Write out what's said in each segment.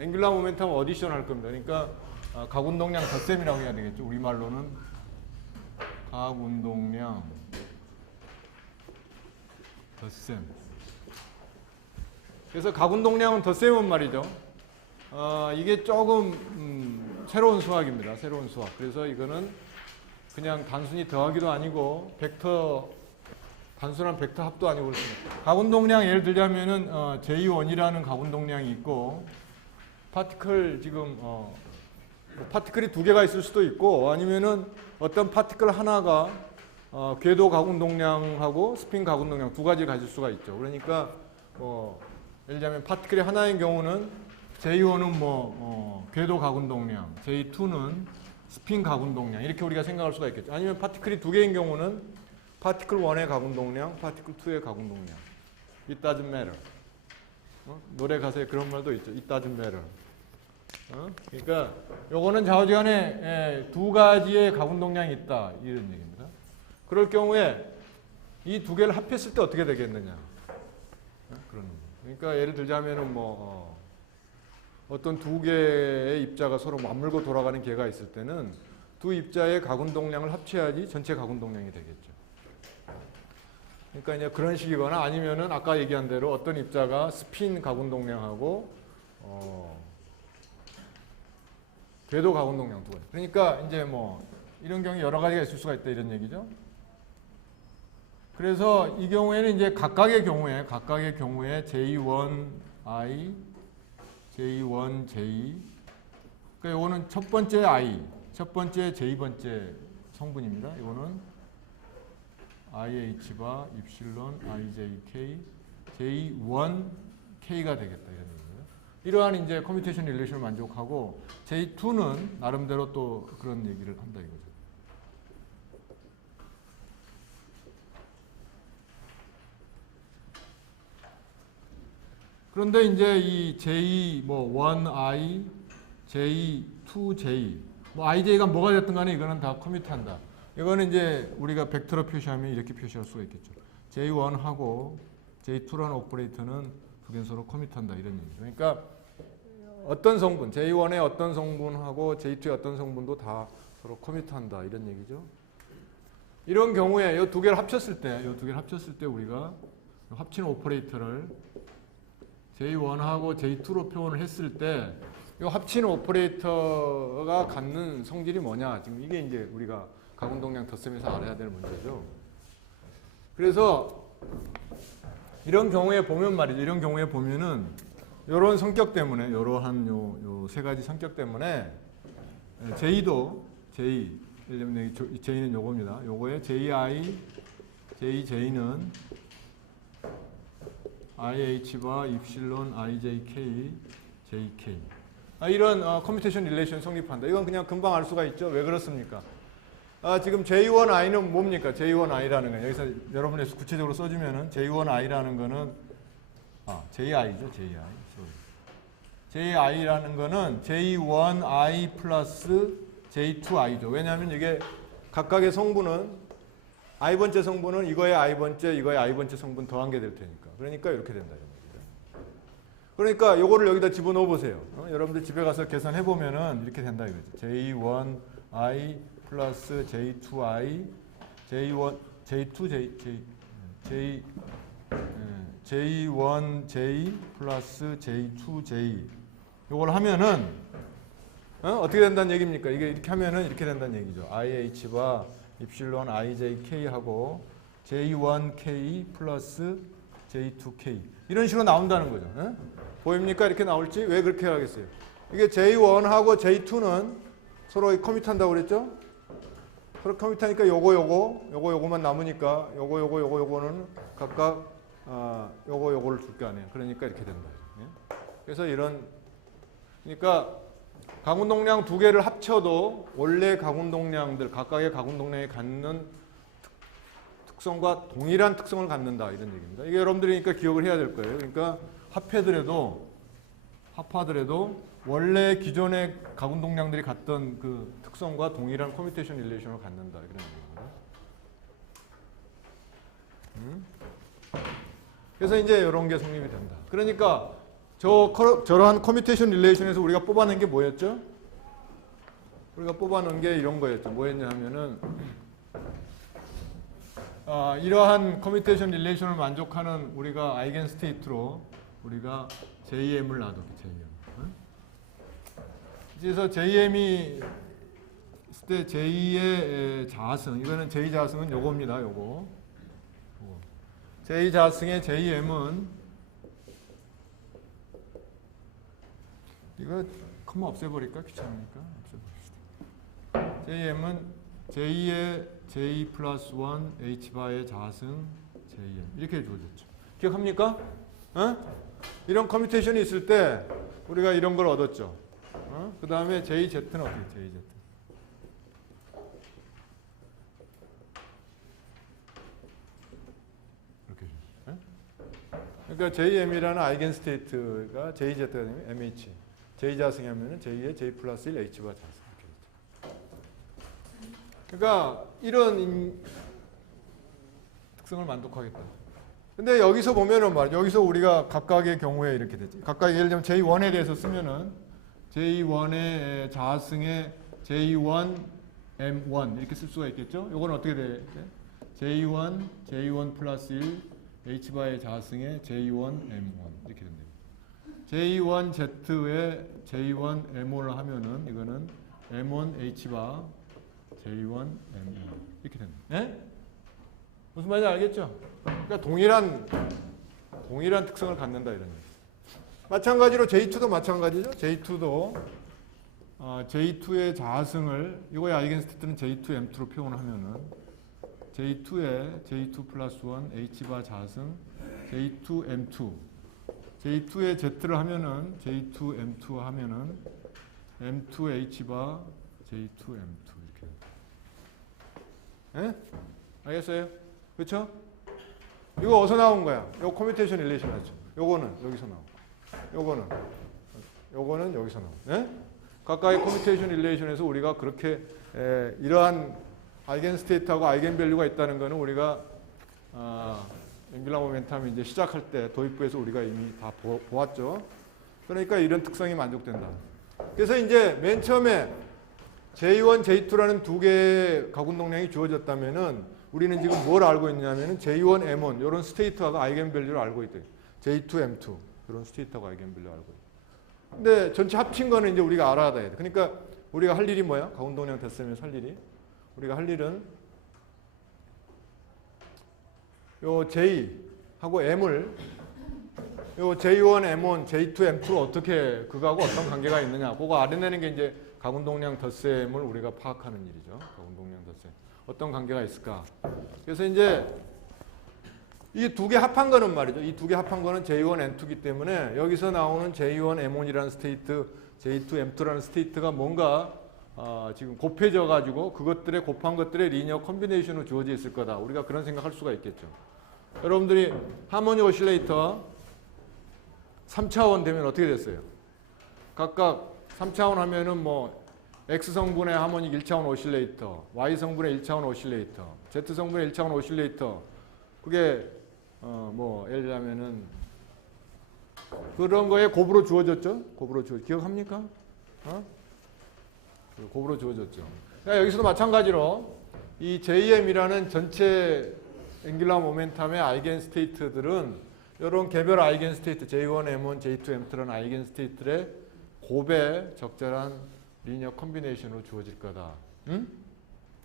앵귤라 모멘텀 어디션 할 겁니다. 그러니까 각운동량 덧셈이라고 해야 되겠죠. 우리말로는 각운동량 덧셈. 그래서 각운동량은 덧셈은 말이죠. 이게 조금 새로운 수학입니다. 새로운 수학. 그래서 이거는 그냥 단순히 더하기도 아니고 단순한 벡터 합도 아니고 그렇습니다. 각운동량 예를 들자면은 J1이라는 각운동량이 있고 파티클 지금 파티클이 두 개가 있을 수도 있고 아니면은 어떤 파티클 하나가 궤도 각운동량하고 스핀 각운동량 두 가지를 가질 수가 있죠. 그러니까 예를 들자면 파티클이 하나인 경우는 J1은 궤도 각운동량, J2는 스핀 각운동량 이렇게 우리가 생각할 수가 있겠죠. 아니면 파티클이 두 개인 경우는 파티클 1의 각운동량, 파티클 2의 각운동량. It doesn't matter. 노래 가사에 그런 말도 있죠. It doesn't matter. 그러니까 요거는 좌우지간에 두 가지의 각운동량이 있다 이런 얘기입니다. 그럴 경우에 이 두 개를 합했을 때 어떻게 되겠느냐. 그런. 그러니까 예를 들자면은 어떤 두 개의 입자가 서로 맞물고 돌아가는 개가 있을 때는 두 입자의 각운동량을 합쳐야지 전체 각운동량이 되겠죠. 그러니까 이제 그런 식이거나 아니면은 아까 얘기한 대로 어떤 입자가 스핀 각운동량하고 궤도 각운동량 두 가지. 그러니까 이제 이런 경우 여러 가지가 있을 수가 있다 이런 얘기죠. 그래서 이 경우에는 이제 각각의 경우에 J1I, J1J. 그러니까 이거는 첫 번째 I, 첫 번째 J번째 성분입니다. 이거는 IH바 입실론 IJK J1K가 되겠다 이런 얘기예요. 이러한 이제 커뮤테이션 릴레이션을 만족하고 J2는 나름대로 또 그런 얘기를 한다 이거죠. 그런데 이제 이 J1I, J2J IJ가 뭐가 됐든 간에 이거는 다 커뮤트한다. 이거는 이제 우리가 벡터로 표시하면 이렇게 표시할 수가 있겠죠. J1하고 J2라는 오퍼레이터는 두 개는 서로 커밋한다 이런 얘기죠. 그러니까 어떤 성분, J1의 어떤 성분하고 J2의 어떤 성분도 다 서로 커밋한다 이런 얘기죠. 이런 경우에 이 두 개를 합쳤을 때 우리가 합친 오퍼레이터를 J1하고 J2로 표현을 했을 때 이 합친 오퍼레이터가 갖는 성질이 뭐냐. 지금 이게 이제 우리가 각운동량 덧셈에서 알아야 될 문제죠. 그래서 이런 경우에 보면 말이죠. 이런 경우에 보면은 이런 성격 때문에 이러한 요 세 가지 성격 때문에 J도 J 예를 들면 J는 요겁니다. 요거에 JI, JJ는 IH바 입실론 IJK, JK 이런 커뮤테이션 릴레이션 성립한다. 이건 그냥 금방 알 수가 있죠. 왜 그렇습니까? 지금 J1I는 뭡니까? J1I라는 건 여기서 여러분이 구체적으로 써주면은 J1I라는 거는 JI죠. JI라는 거는 J1I 플러스 J2I죠. 왜냐하면 이게 각각의 성분은 I번째 성분은 이거의 I번째, 이거의 I번째 성분 더한 게 될 테니까. 그러니까 이렇게 된다. 그러니까 이거를 여기다 집어넣어 보세요. 여러분들 집에 가서 계산해 보면은 이렇게 된다 이거죠. J1I 플러스 J2I, J1, J2, J1J 플러스 J2J. 요걸 하면은 어떻게 된다는 얘기입니까? 이게 이렇게 하면은 이렇게 된다는 얘기죠. IH바 입실론 IJK하고 J1K 플러스 J2K 이런 식으로 나온다는 거죠. 보입니까? 이렇게 나올지? 왜 그렇게 하겠어요? 이게 J1하고 J2는 서로 커밋한다고 그랬죠? 서로 커밋하니까 요거만 남으니까 요거는 각각 요거를 줄 거 아니에요. 그러니까 이렇게 된다. 그래서 그러니까 각운동량 두 개를 합쳐도 원래 각운동량들 각각의 각운동량이 갖는 특성과 동일한 특성을 갖는다 이런 얘기입니다. 이게 여러분들이 그러니까 기억을 해야 될 거예요. 그러니까 합하더라도 원래 기존의 각운동량들이 갖던 그 특성과 동일한 커뮤테이션 릴레이션을 갖는다 이런 얘기입니다. 그래서 이제 이런 게 성립이 된다. 그러니까 저러한 커뮤테이션 릴레이션에서 우리가 뽑아낸 게 뭐였죠? 우리가 뽑아놓은 게 이런 거였죠. 뭐였냐 하면은 이러한 커뮤테이션 릴레이션을 만족하는 우리가 아이겐 스테이트로 우리가 JM을 놔뒀게 JM. 그래서 JM이 있을 때 J의 자승, 이거는 J 자승은 요겁니다. 요거. J 자승의 JM은 이거 컴마 없애버릴까? 귀찮으니까 없애버립시다. JM은 J의 J 플러스 1 H바의 자승 JM 이렇게 주어졌죠. 기억합니까? 이런 커뮤테이션이 있을 때 우리가 이런 걸 얻었죠. 그 다음에 JZ는 어떻게 JZ? 이렇게. 그러니까 JM이라는 아이겐 스테이트가 JZ가 되면 MH. J 자승이 하면은 J의 J 플러스 1 H바 자승. 그러니까 이런 특성을 만족하겠다. 근데 여기서 보면은 말이죠. 여기서 우리가 각각의 경우에 이렇게 되지. 각각 예를 들면 J1에 대해서 쓰면은 J1의 자승의 J1 M1 이렇게 쓸 수가 있겠죠. 요건 어떻게 돼? J1 플러스 1 H바의 자승의 J1 M1 이렇게 된다. J1Z에 J1 M1을 하면은 이거는 M1 H바 J1 M1 이렇게 된다. 네? 무슨 말인지 알겠죠? 그러니까 동일한 특성을 갖는다 이런 얘기. 마찬가지로 J2도 마찬가지죠. J2도 J2의 자승을 이거의 아이겐스테이트는 J2 M2로 표현하면은 J2의 J2 플러스 1 H바 자승 J2 M2 J2의 Z를 하면은 J2 M2 하면은 M2 H바 J2 M2 이렇게. 예? 알겠어요? 그렇죠? 이거 어디서 나온 거야? 요 커뮤테이션 릴레이션 하죠. 요거는 여기서 나오고. 요거는 여기서 나오고. 예? 각각의 커뮤테이션 릴레이션에서 우리가 그렇게 이러한 아이겐 스테이트하고 아이겐 밸류가 있다는 거는 우리가 앵귤러 모멘텀 이제 시작할 때 도입부에서 우리가 이미 다 보았죠. 그러니까 이런 특성이 만족된다. 그래서 이제 맨 처음에 J1, J2라는 두 개의 가군 동량이 주어졌다면은 우리는 지금 뭘 알고 있냐면은 J1, M1 이런 스테이트하고 아이겐 밸류를 알고 있대. J2, M2 이런 스테이트하고 아이겐 밸류 알고 있대. 근데 전체 합친 거는 이제 우리가 알아야 돼. 그러니까 우리가 할 일이 뭐야? 가군 동량 됐으면서 할 일이 우리가 할 일은 요 J하고 M을 요 J1, M1, J2, M2를 어떻게 그거하고 어떤 관계가 있느냐 그거 알아내는 게 이제 가군 동량 덧셈을 우리가 파악하는 일이죠. 가군 동량 덧셈 어떤 관계가 있을까? 그래서 이제 이 두 개 합한 거는 말이죠. 이 두 개 합한 거는 J1, M2이기 때문에 여기서 나오는 J1, M1이라는 스테이트, J2, M2라는 스테이트가 뭔가 지금 곱해져 가지고 그것들의 곱한 것들의 리니어 컴비네이션으로 주어져 있을 거다. 우리가 그런 생각할 수가 있겠죠. 여러분들이 하모니 오실레이터 3차원 되면 어떻게 됐어요? 각각 3차원 하면은 뭐 X 성분의 하모닉 1차원 오실레이터, Y 성분의 1차원 오실레이터, Z 성분의 1차원 오실레이터. 그게 뭐 예를 들자면은 그런 거에 곱으로 주어졌죠? 곱으로 주어 기억합니까? 곱으로 주어졌죠. 그러니까 여기서도 마찬가지로 이 JM이라는 전체 앵귤러 모멘텀의 아이겐 스테이트들은 이런 개별 아이겐 스테이트 J1, M1, J2, M2라는 아이겐 스테이트의 곱의 적절한 리니어 컴비네이션으로 주어질 거다. 응?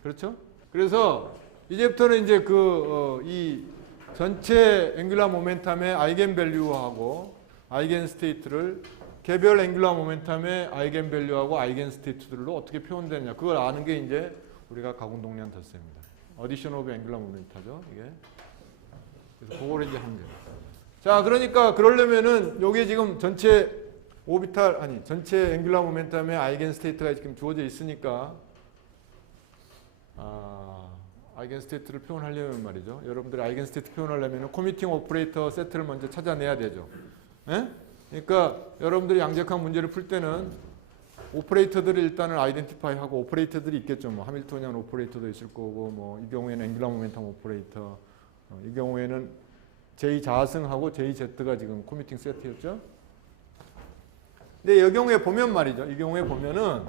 그렇죠? 그래서 이제부터는 이제 이 전체 앵귤러 모멘텀의 아이겐 밸류하고 아이겐 스테이트를 개별 앵귤러 모멘텀의 아이겐 밸류하고 아이겐 스테이트들로 어떻게 표현되느냐 그걸 아는 게 이제 우리가 가군 동량 덧셈입니다. 어디션 오브 앵귤러 모멘타죠 이게. 그래서 그거를 이제 하면 돼요. 자, 그러니까 그러려면은 요게 지금 전체 오비탈 전체 앵귤러 모멘텀의 아이겐 스테이트가 지금 주어져 있으니까 아이겐 스테이트를 표현하려면 말이죠. 여러분들이 아이겐 스테이트 표현하려면 커뮤팅 오퍼레이터 세트를 먼저 찾아내야 되죠. 예? 그러니까 여러분들이 양적항 문제를 풀 때는 오퍼레이터들을 일단은 아이덴티파이 하고 오퍼레이터들이 있겠죠. 뭐 하밀토니안 오퍼레이터도 있을 거고 뭐 이 경우에는 앵귤러 모멘텀 오퍼레이터 이 경우에는 J 자승하고 JZ가 지금 커뮤팅 세트였죠. 근데 이 경우에 보면 말이죠. 이 경우에 보면은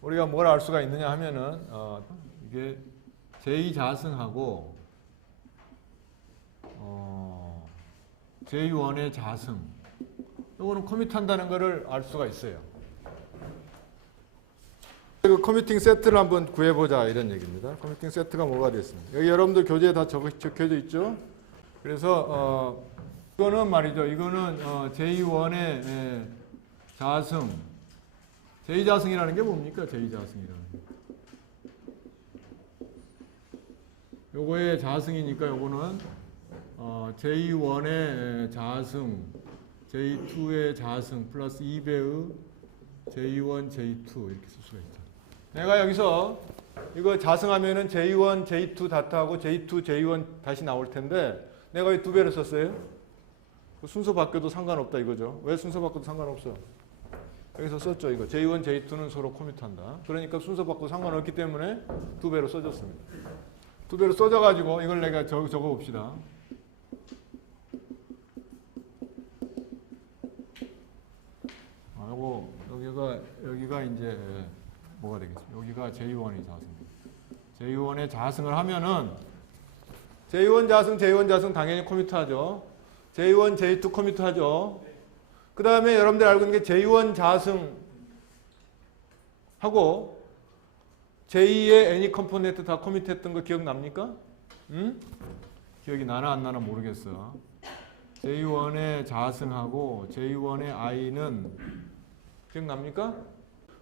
우리가 뭘 알 수가 있느냐 하면은 이게 제2자승하고 제1의 자승 이거는 커밋한다는 것을 알 수가 있어요. 그 커미팅 세트를 한번 구해보자 이런 얘기입니다. 커미팅 세트가 뭐가 됐습니까? 여기 여러분들 교재에 다 적혀져 있죠. 그래서 이거는 말이죠. 이거는 제2원의 자승 제2자승이라는 게 뭡니까? 제2자승이라는 게 요거의 자승이니까 요거는 제2원의 자승 제2의 자승 플러스 2배의 제2원 제2 이렇게 쓸 수가 있죠. 내가 여기서 이거 자승하면은 j1, j2 다트하고 j2, j1 다시 나올 텐데 내가 왜 두 배를 썼어요? 순서 바뀌어도 상관없다 이거죠. 왜 순서 바뀌어도 상관없어? 여기서 썼죠. 이거 j1, j2는 서로 커밋한다. 그러니까 순서 바뀌어도 상관없기 때문에 두 배로 써줬습니다. 두 배로 써져가지고 이걸 내가 적어 봅시다. 요거 여기가 이제 뭐가 되겠습니까? 여기가 j1의 자승입니다. j1의 자승을 하면은 j1 자승, j1 자승 당연히 커밋하죠. j1, j2 커밋하죠. 그 다음에 여러분들 알고 있는 게 j1 자승하고 j2의 any 컴포넌트 다 커밋했던 거 기억납니까? 응? 기억이 나나 안 나나 모르겠어. j1의 자승하고 j1의 i는 기억납니까?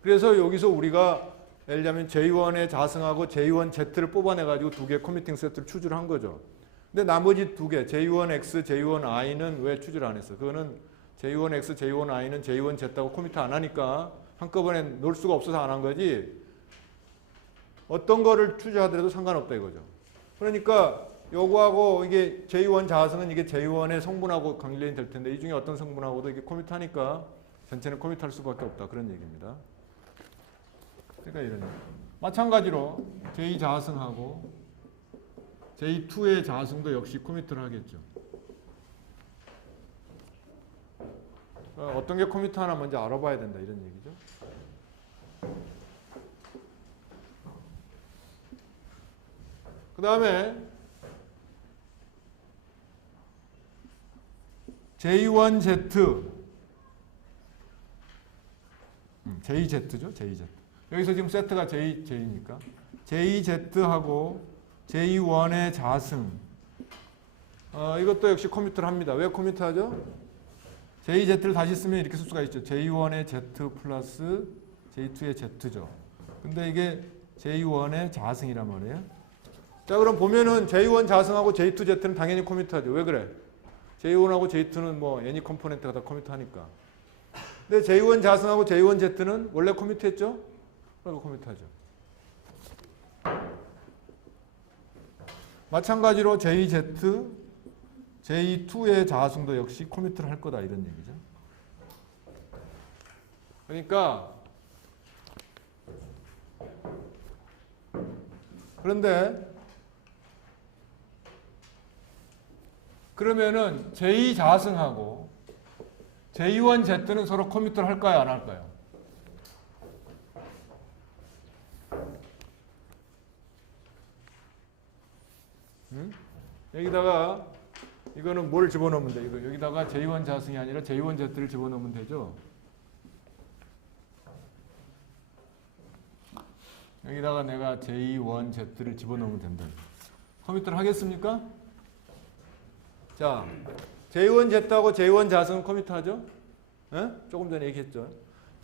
그래서 여기서 우리가 예를 들면 j1의 자승하고 j1z를 뽑아내가지고 두 개 커미팅 세트를 추주를 한 거죠. 근데 나머지 두 개 j1x, j1i는 왜 추주를 안 했어? 그거는 j1x, j1i는 j1z하고 커미트 안 하니까 한꺼번에 놓을 수가 없어서 안 한 거지 어떤 거를 추주하더라도 상관없다 이거죠. 그러니까 요거하고 이게 j1 자승은 이게 j1의 성분하고 관련이 될 텐데 이 중에 어떤 성분하고도 이게 커밋하니까 전체는 커밋할 수밖에 없다 그런 얘기입니다. 그러니까 이런 얘기. 마찬가지로 j 자승하고 j2의 자승도 역시 커밋을 하겠죠. 어떤 게 커밋 하나 먼저 알아봐야 된다 이런 얘기죠. 그 다음에 j1z jz죠. jz. 여기서 지금 세트가 j니까 jz하고 j1의 자승 이것도 역시 커밋을 합니다. 왜 커밋하죠? jz를 다시 쓰면 이렇게 쓸 수가 있죠. j1의 z 플러스 j2의 z죠. 근데 이게 j1의 자승이란 말이에요. 자 그럼 보면은 j1 자승하고 j2 z는 당연히 커밋하죠. 왜 그래? j1하고 j2는 뭐 any 컴포넌트가 다 커밋하니까. 근데 j1 자승하고 j1 z는 원래 커밋했죠? 그리고 커밋하죠. 마찬가지로 jz, j2의 자승도 역시 커밋을 할 거다 이런 얘기죠. 그러니까 그런데 그러면은 j 자승하고 j1 z는 서로 커밋을 할까요 안 할까요? 여기다가 이거는 뭘 집어넣으면 돼? 이거 여기다가 j1 자승이 아니라 j1 z를 집어넣으면 되죠. 여기다가 내가 j1 z를 집어넣으면 된다. 커밋을 하겠습니까? 자, j1 z하고 j1 자승은 커밋하죠? 예? 조금 전에 얘기했죠.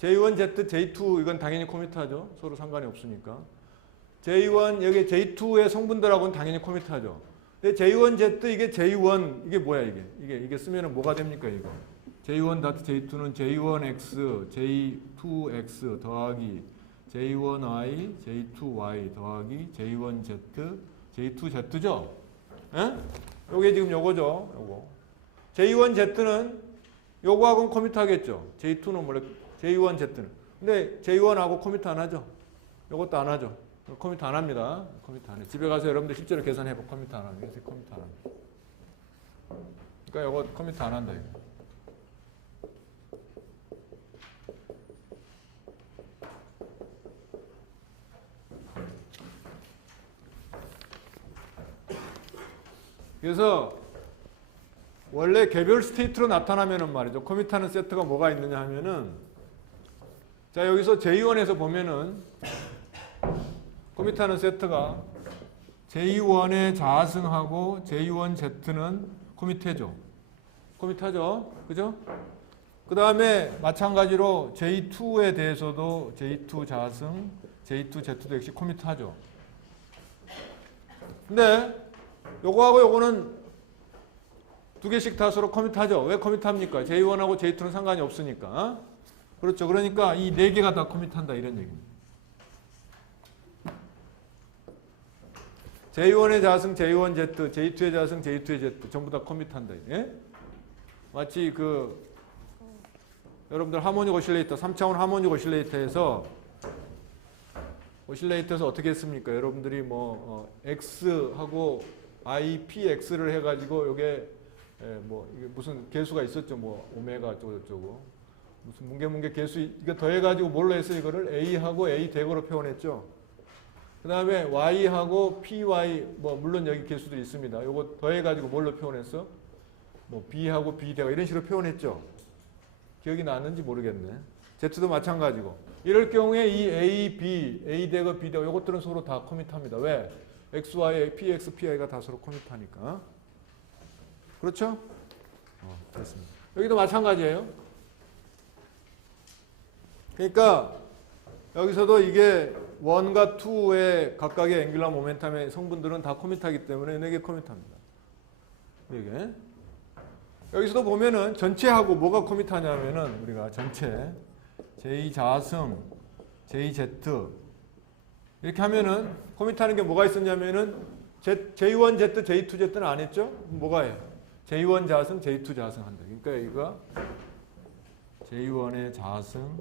j1 z, j2 이건 당연히 커밋하죠. 서로 상관이 없으니까. j1 여기 j2의 성분들하고는 당연히 커밋하죠. 근데 j1 z 이게 j1 이게 뭐야 이게 쓰면은 뭐가 됩니까 이거? j1 다트 j2는 j1x, j2x 더하기 j1y, j2y 더하기 j1z, j2z죠? 예? 요게 지금 요거죠. 요거. j1z는 요거하고는 커밋하겠죠. j2는 원래 j1z는. 근데 j1하고 커밋 안 하죠. 요것도 안 하죠. 커밋 안 합니다. 커밋 안 해. 집에 가서 여러분들 실제로 계산해보. 커밋 안 합니다. 커밋 안 합니다. 그러니까 요거 커밋 안 한다 이거. 그래서 원래 개별 스테이트로 나타나면은 말이죠. 커밋하는 세트가 뭐가 있느냐 하면은 자 여기서 J1에서 보면은 커밋하는 세트가 J1의 자승하고 J1Z는 커밋해줘. 커밋하죠. 그죠? 그 다음에 마찬가지로 J2에 대해서도 J2 자승, J2Z도 역시 커밋하죠. 근데 요거하고 요거는 두 개씩 다 서로 커밋하죠. 왜 커밋합니까? J1하고 J2는 상관이 없으니까. 그렇죠. 그러니까 이 네 개가 다 커밋한다 이런 얘기입니다. J1의 자승, J1Z, J2의 자승, J2의 Z 전부 다 커밋한다. 예? 마치 그 여러분들 하모닉 오실레이터, 3차원 하모닉 오실레이터에서 어떻게 했습니까? 여러분들이 X하고 IPX를 해가지고 요게 이게 무슨 개수가 있었죠. 오메가 어쩌고 무슨 뭉게뭉게 개수 이거 더해가지고 뭘로 했어요? 이거를 A하고 A 대거로 표현했죠. 그 다음에 Y하고 PY 물론 여기 개수들이 있습니다. 요거 더해가지고 뭘로 표현했어? B하고 B 대거 이런 식으로 표현했죠. 기억이 나는지 모르겠네. Z도 마찬가지고. 이럴 경우에 이 A, B, A 대거, B 대거 이것들은 서로 다 커밋합니다. 왜? X, Y, PX, PI가 다 서로 커밋하니까. 그렇죠? 됐습니다. 여기도 마찬가지예요. 그러니까 여기서도 이게 1과 2의 각각의 앵귤러 모멘텀의 성분들은 다 커밋하기 때문에 4개 커밋합니다. 4개. 여기서도 보면은 전체하고 뭐가 커밋하냐면은 우리가 전체 J 자승, JZ 이렇게 하면은 커밋하는 게 뭐가 있었냐면은 J1Z, J2Z는 안 했죠? 뭐가 해요? J1 자승, J2 자승 한다. 그러니까 이거 J1의 자승,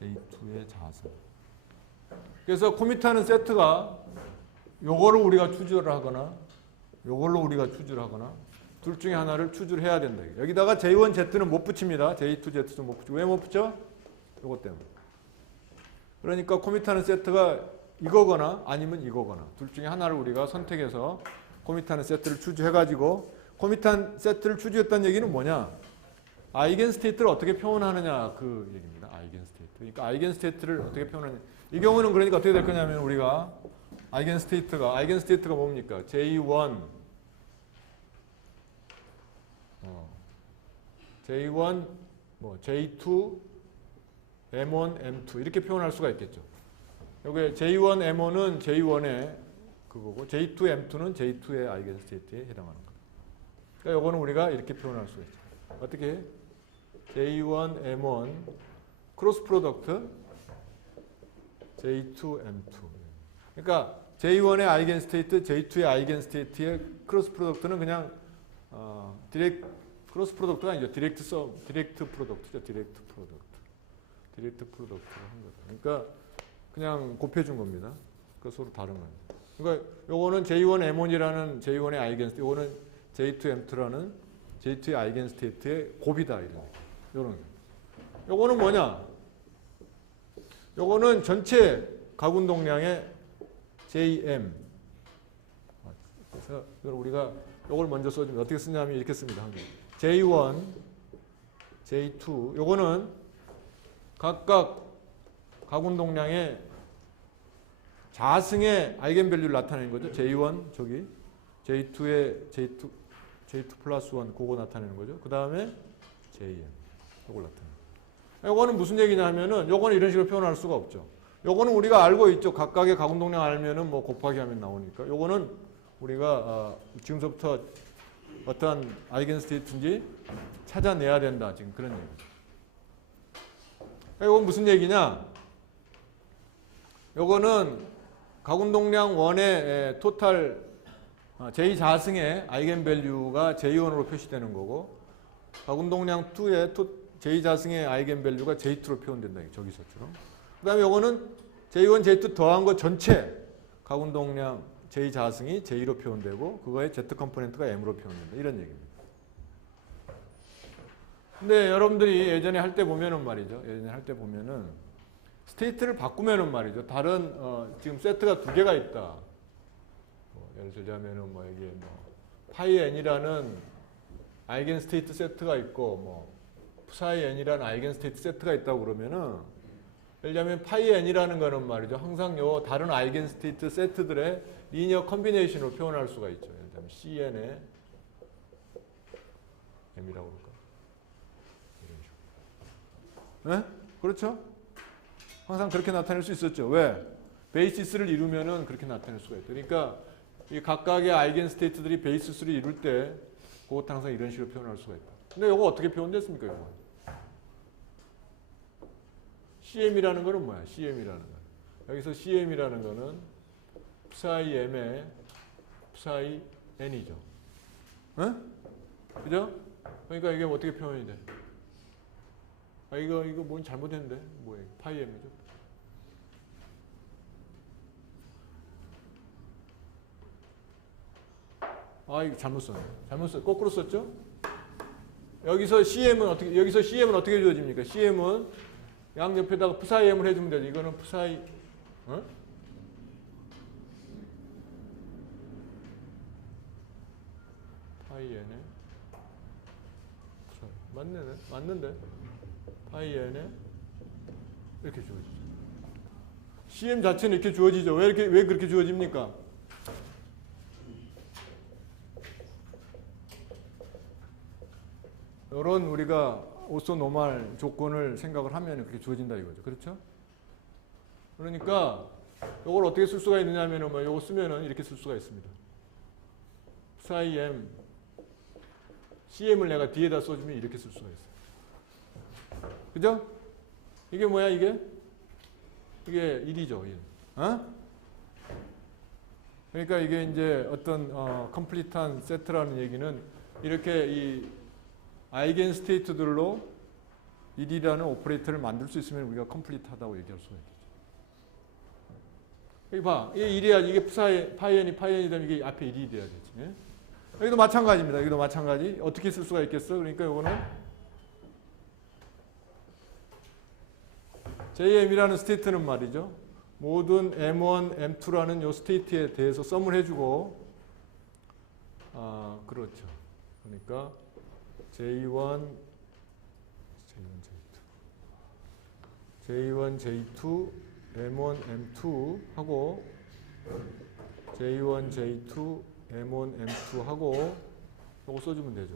J2의 자승. 그래서 커밋하는 세트가 요거를 우리가 추주를 하거나 요걸로 우리가 추주를 하거나 둘 중에 하나를 추주를 해야 된다. 여기다가 J1Z는 못 붙입니다. J2Z도 못 붙이고. 왜 못 붙여? 요것 때문에. 그러니까 커밋하는 세트가 이거거나 아니면 이거거나 둘 중에 하나를 우리가 선택해서 커밋하는 세트를 추주해가지고 커밋한 세트를 추주했다는 얘기는 뭐냐? 아이겐 스테이트를 어떻게 표현하느냐 그 얘기입니다. 아이겐 스테이트. 그러니까 아이겐 스테이트를 어떻게 표현하느냐. 이 경우는 그러니까 어떻게 될 거냐면 우리가 아이겐 스테이트가 뭡니까? J1 J1 J2 M1 M2 이렇게 표현할 수가 있겠죠. 여기 J1 M1은 J1의 그거고 J2 M2는 J2의 아이겐 스테이트에 해당하는 거. 그러니까 이거는 우리가 이렇게 표현할 수가 있죠. 어떻게 해? J1 M1 크로스 프로덕트 J2 M2. 그러니까 J1의 아이겐 스테이트, J2의 아이겐 스테이트의 크로스 프로덕트는 그냥 크로스 프로덕트가 아니죠. 디렉트 프로덕트죠. 디렉트 프로덕트를 한 거죠. 그러니까 그냥 곱해준 겁니다. 그 서로 다른 거예요. 그러니까 요거는 J1 M1이라는 J1의 아이겐 스테이트, 요거는 J2 M2라는 J2의 아이겐 스테이트의 곱이다 이런 거. 요거는 뭐냐? 요거는 전체 가군동량의 JM. 그래서 우리가 요걸 먼저 써주면 어떻게 쓰냐면 이렇게 씁니다. J1, J2. 요거는 각각 가군동량의 자승의 아이겐밸류를 나타내는 거죠. J1 저기, J2의 J2 플러스 1 그거 나타내는 거죠. 그 다음에 JM 요걸 나타내는 거예요. 요거는 무슨 얘기냐 하면은 요거는 이런 식으로 표현할 수가 없죠. 요거는 우리가 알고 있죠. 각각의 가군동량 알면은 곱하기 하면 나오니까. 요거는 우리가 지금부터 어떤 아이겐 스테이트인지 찾아내야 된다. 지금 그런 얘기죠. 이건 무슨 얘기냐? 요거는 가군동량 1의 토탈 J 자승의 아이겐밸류가 J1으로 표시되는 거고 가군동량 2의 J 자승의 아이겐밸류가 J2로 표현된다. 저기서처럼. 그 다음에 요거는 J1, J2 더한 거 전체 가군동량 J 자승이 J로 표현되고 그거의 Z 컴포넌트가 M으로 표현된다. 이런 얘기입니다. 근데 여러분들이 예전에 할 때 보면은 말이죠. 스테이트를 바꾸면은 말이죠. 다른 지금 세트가 두 개가 있다. 예를 들자면은 이게 파이 n이라는 아이겐 스테이트 세트가 있고 뭐 psi n이라는 아이겐 스테이트 세트가 있다고 그러면은 예를 들면 파이 n이라는 거는 말이죠. 항상 요 다른 아이겐 스테이트 세트들의 리니어 컨비네이션으로 표현할 수가 있죠. 예를 들면 cn의 m이라고 그럴까? 이런 식으로. 네? 그렇죠? 항상 그렇게 나타낼 수 있었죠. 왜? 베이시스를 이루면은 그렇게 나타낼 수가 있다. 그러니까 이 각각의 아이겐 스테이트들이 베이시스를 이룰 때 그것 항상 이런 식으로 표현할 수가 있다. 근데 이거 어떻게 표현됐습니까? 이거? CM이라는 거는 뭐야? CM이라는 거. 여기서 CM이라는 거는 psi m의 psi n이죠. 응? 그죠? 그러니까 이게 어떻게 표현이 돼? 아, 이거 뭔 잘못했는데? 뭐예요? 파이 m이죠. 아, 이거 잘못 썼네. 잘못 썼. 거꾸로 썼죠? 여기서 CM은 어떻게 주어집니까? CM은 양 옆에다가 psi m을 해주면 되죠. 이거는 psi, 어? 파이 n에 맞는데? 파이 n에 이렇게 주어지죠. CM 자체는 이렇게 주어지죠. 왜 그렇게 주어집니까? 이런 우리가 오소노말 조건을 생각을 하면 그렇게 주어진다 이거죠. 그렇죠? 그러니까 이걸 어떻게 쓸 수가 있느냐면은 뭐 이거 쓰면은 이렇게 쓸 수가 있습니다. psi m CM을 내가 뒤에다 써주면 이렇게 쓸 수가 있어요. 그죠? 이게 뭐야 이게? 이게 1이죠. 1. 어? 그러니까 이게 이제 어떤 컴플리트한 세트라는 얘기는 이렇게 이 아이겐 스테이트들로 1이라는 오퍼레이터를 만들 수 있으면 우리가 컴플리트하다고 얘기할 수가 있겠죠. 여기 봐. 이게 1이야. 이게 파이엔이 되면 이게 앞에 1이 돼야 되지. 예? 여기도 마찬가지입니다. 여기도 마찬가지. 어떻게 쓸 수가 있겠어? 그러니까 이거는 JM이라는 스테이트는 말이죠. 모든 M1, M2라는 요 스테이트에 대해서 썸을 해주고 그렇죠. 그러니까 J1, J2, M1, M2 하고 J1, J2, M1, M2 하고 요거 써주면 되죠.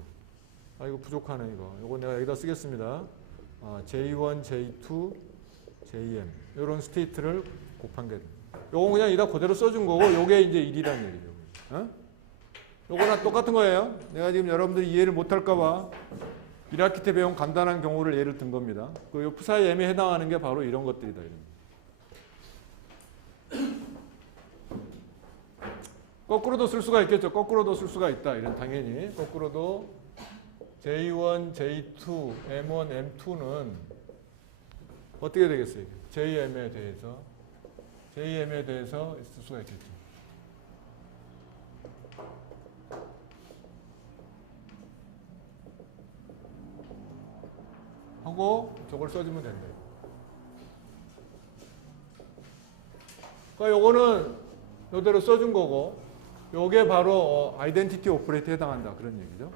아 이거 부족하네 이거. 요거 내가 여기다 쓰겠습니다. J1, J2, JM 이런 스테이트를 곱한 게 요거 그냥 이다 그대로 써준 거고 요게 이제 1이라는 얘기죠. 어? 요거나 똑같은 거예요. 내가 지금 여러분들이 이해를 못할까 봐 1학기 때 배운 간단한 경우를 예를 든 겁니다. 그 psi m에 해당하는 게 바로 이런 것들이다. 거꾸로도 쓸 수가 있겠죠. 거꾸로도 쓸 수가 있다. 이런 당연히 거꾸로도 J1, J2, M1, M2는 어떻게 되겠어요? JM에 대해서 쓸 수가 있겠죠. 하고 저걸 써주면 된다. 그러니까 요거는 요대로 써준 거고 요게 바로 아이덴티티 오퍼레이터에 해당한다. 그런 얘기죠.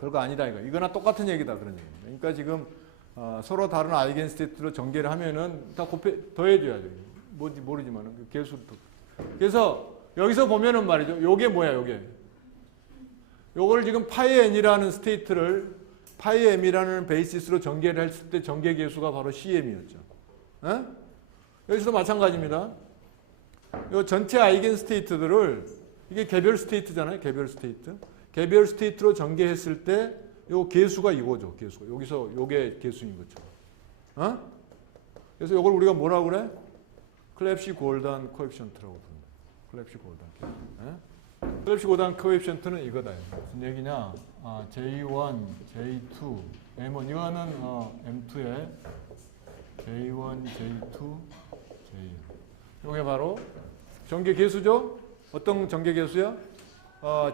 별거 아니다 이거. 이거나 똑같은 얘기다. 그런 얘기입니다. 그러니까 지금 서로 다른 아이겐 스테이트로 전개를 하면은 다 더해줘야죠. 뭔지 모르지만은 그 개수도. 그래서 여기서 보면은 말이죠. 요게 뭐야 요게. 요걸 지금 파이 n이라는 스테이트를 파이 m이라는 베이시스로 전개를 했을 때 전개 개수가 바로 CM이었죠. 에? 여기서도 마찬가지입니다. 요 전체 아이겐 스테이트들을 이게 개별 스테이트잖아요. 개별 스테이트. 개별 스테이트로 전개했을 때 요 개수가 이거죠. 개수가. 여기서 요게 개수인 거죠. 어? 그래서 요걸 우리가 뭐라고 그래? 클랩시 골단 코에피션트라고 부릅니다. 클랩시 골단. 클랩시 골단 코에피션트는 이거다. 무슨 얘기냐? J1, J2, M1 이거는 M2에 J1, J2, JM. 이게 바로 전개 개수죠? 어떤 전개 개수야?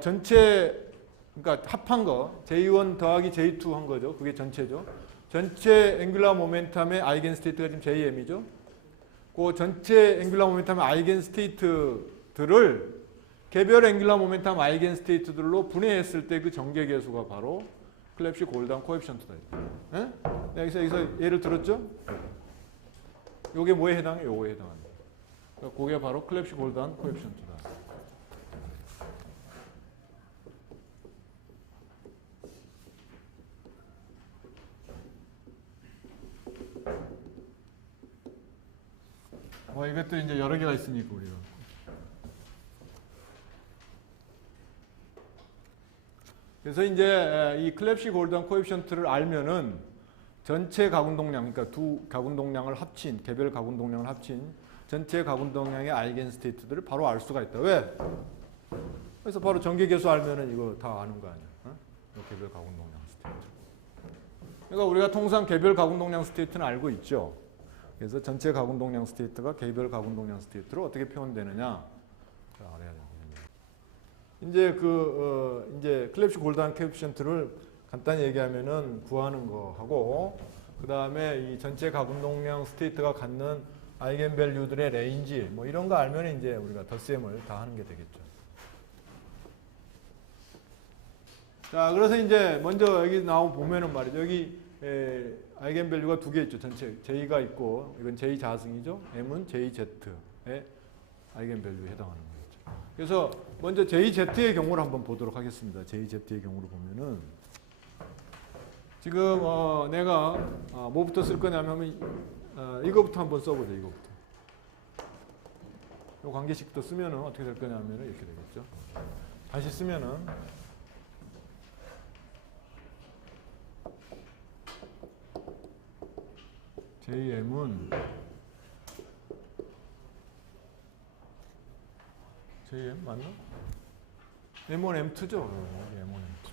전체 그러니까 합한 거 J1 더하기 J2 한 거죠. 그게 전체죠. 전체 앵귤러 모멘텀의 아이겐 스테이트가 지금 JM이죠. 그 전체 앵귤러 모멘텀의 아이겐 스테이트들을 개별 앵귤러 모멘텀 아이겐 스테이트들로 분해했을 때 그 정계 계수가 바로 클랩시 골단 코에피션트다. 예? 여기서 예를 들었죠? 요게 뭐에 해당해? 요거에 해당합니다. 그러니까 그게 바로 클랩시 골단 코에피션트다. 이것도 이제 여러 개가 있으니까 우리가. 그래서 이제 이 클랩시 골단 코에피션트를 알면은 전체 가운동량, 그러니까 두 가운동량을 합친, 개별 가운동량을 합친 전체 가운동량의 아이겐 스테이트들을 바로 알 수가 있다. 왜? 그래서 바로 전개계수 알면은 이거 다 아는 거 아니야? 어? 개별 가운동량 스테이트. 그러니까 우리가 통상 개별 가운동량 스테이트는 알고 있죠. 그래서 전체 가운동량 스테이트가 개별 가운동량 스테이트로 어떻게 표현되느냐? 알아야 돼요. 이제 이제 클랩시 골단 코에피션트를 간단히 얘기하면은 구하는 거 하고, 그 다음에 이 전체 가운동량 스테이트가 갖는 아이겐 밸류들의 레인지 뭐 이런 거 알면 이제 우리가 덧셈을 다 하는 게 되겠죠. 자, 그래서 이제 먼저 여기 보면은 말이죠. 여기 아이겐 밸류가 두 개 있죠. 전체 J가 있고, 이건 J 자승이죠. M은 JZ의 아이겐 밸류에 해당하는 거겠죠. 그래서 먼저 JZ의 경우를 한번 보도록 하겠습니다. JZ의 경우를 보면은 지금 내가 뭐부터 쓸 거냐면 이거부터 한번 써보죠. 이거부터. 이 관계식부터 쓰면은 어떻게 될 거냐면 이렇게 되겠죠. 다시 쓰면은 JM은 JM 맞나? M1, M2죠. M1, M2죠.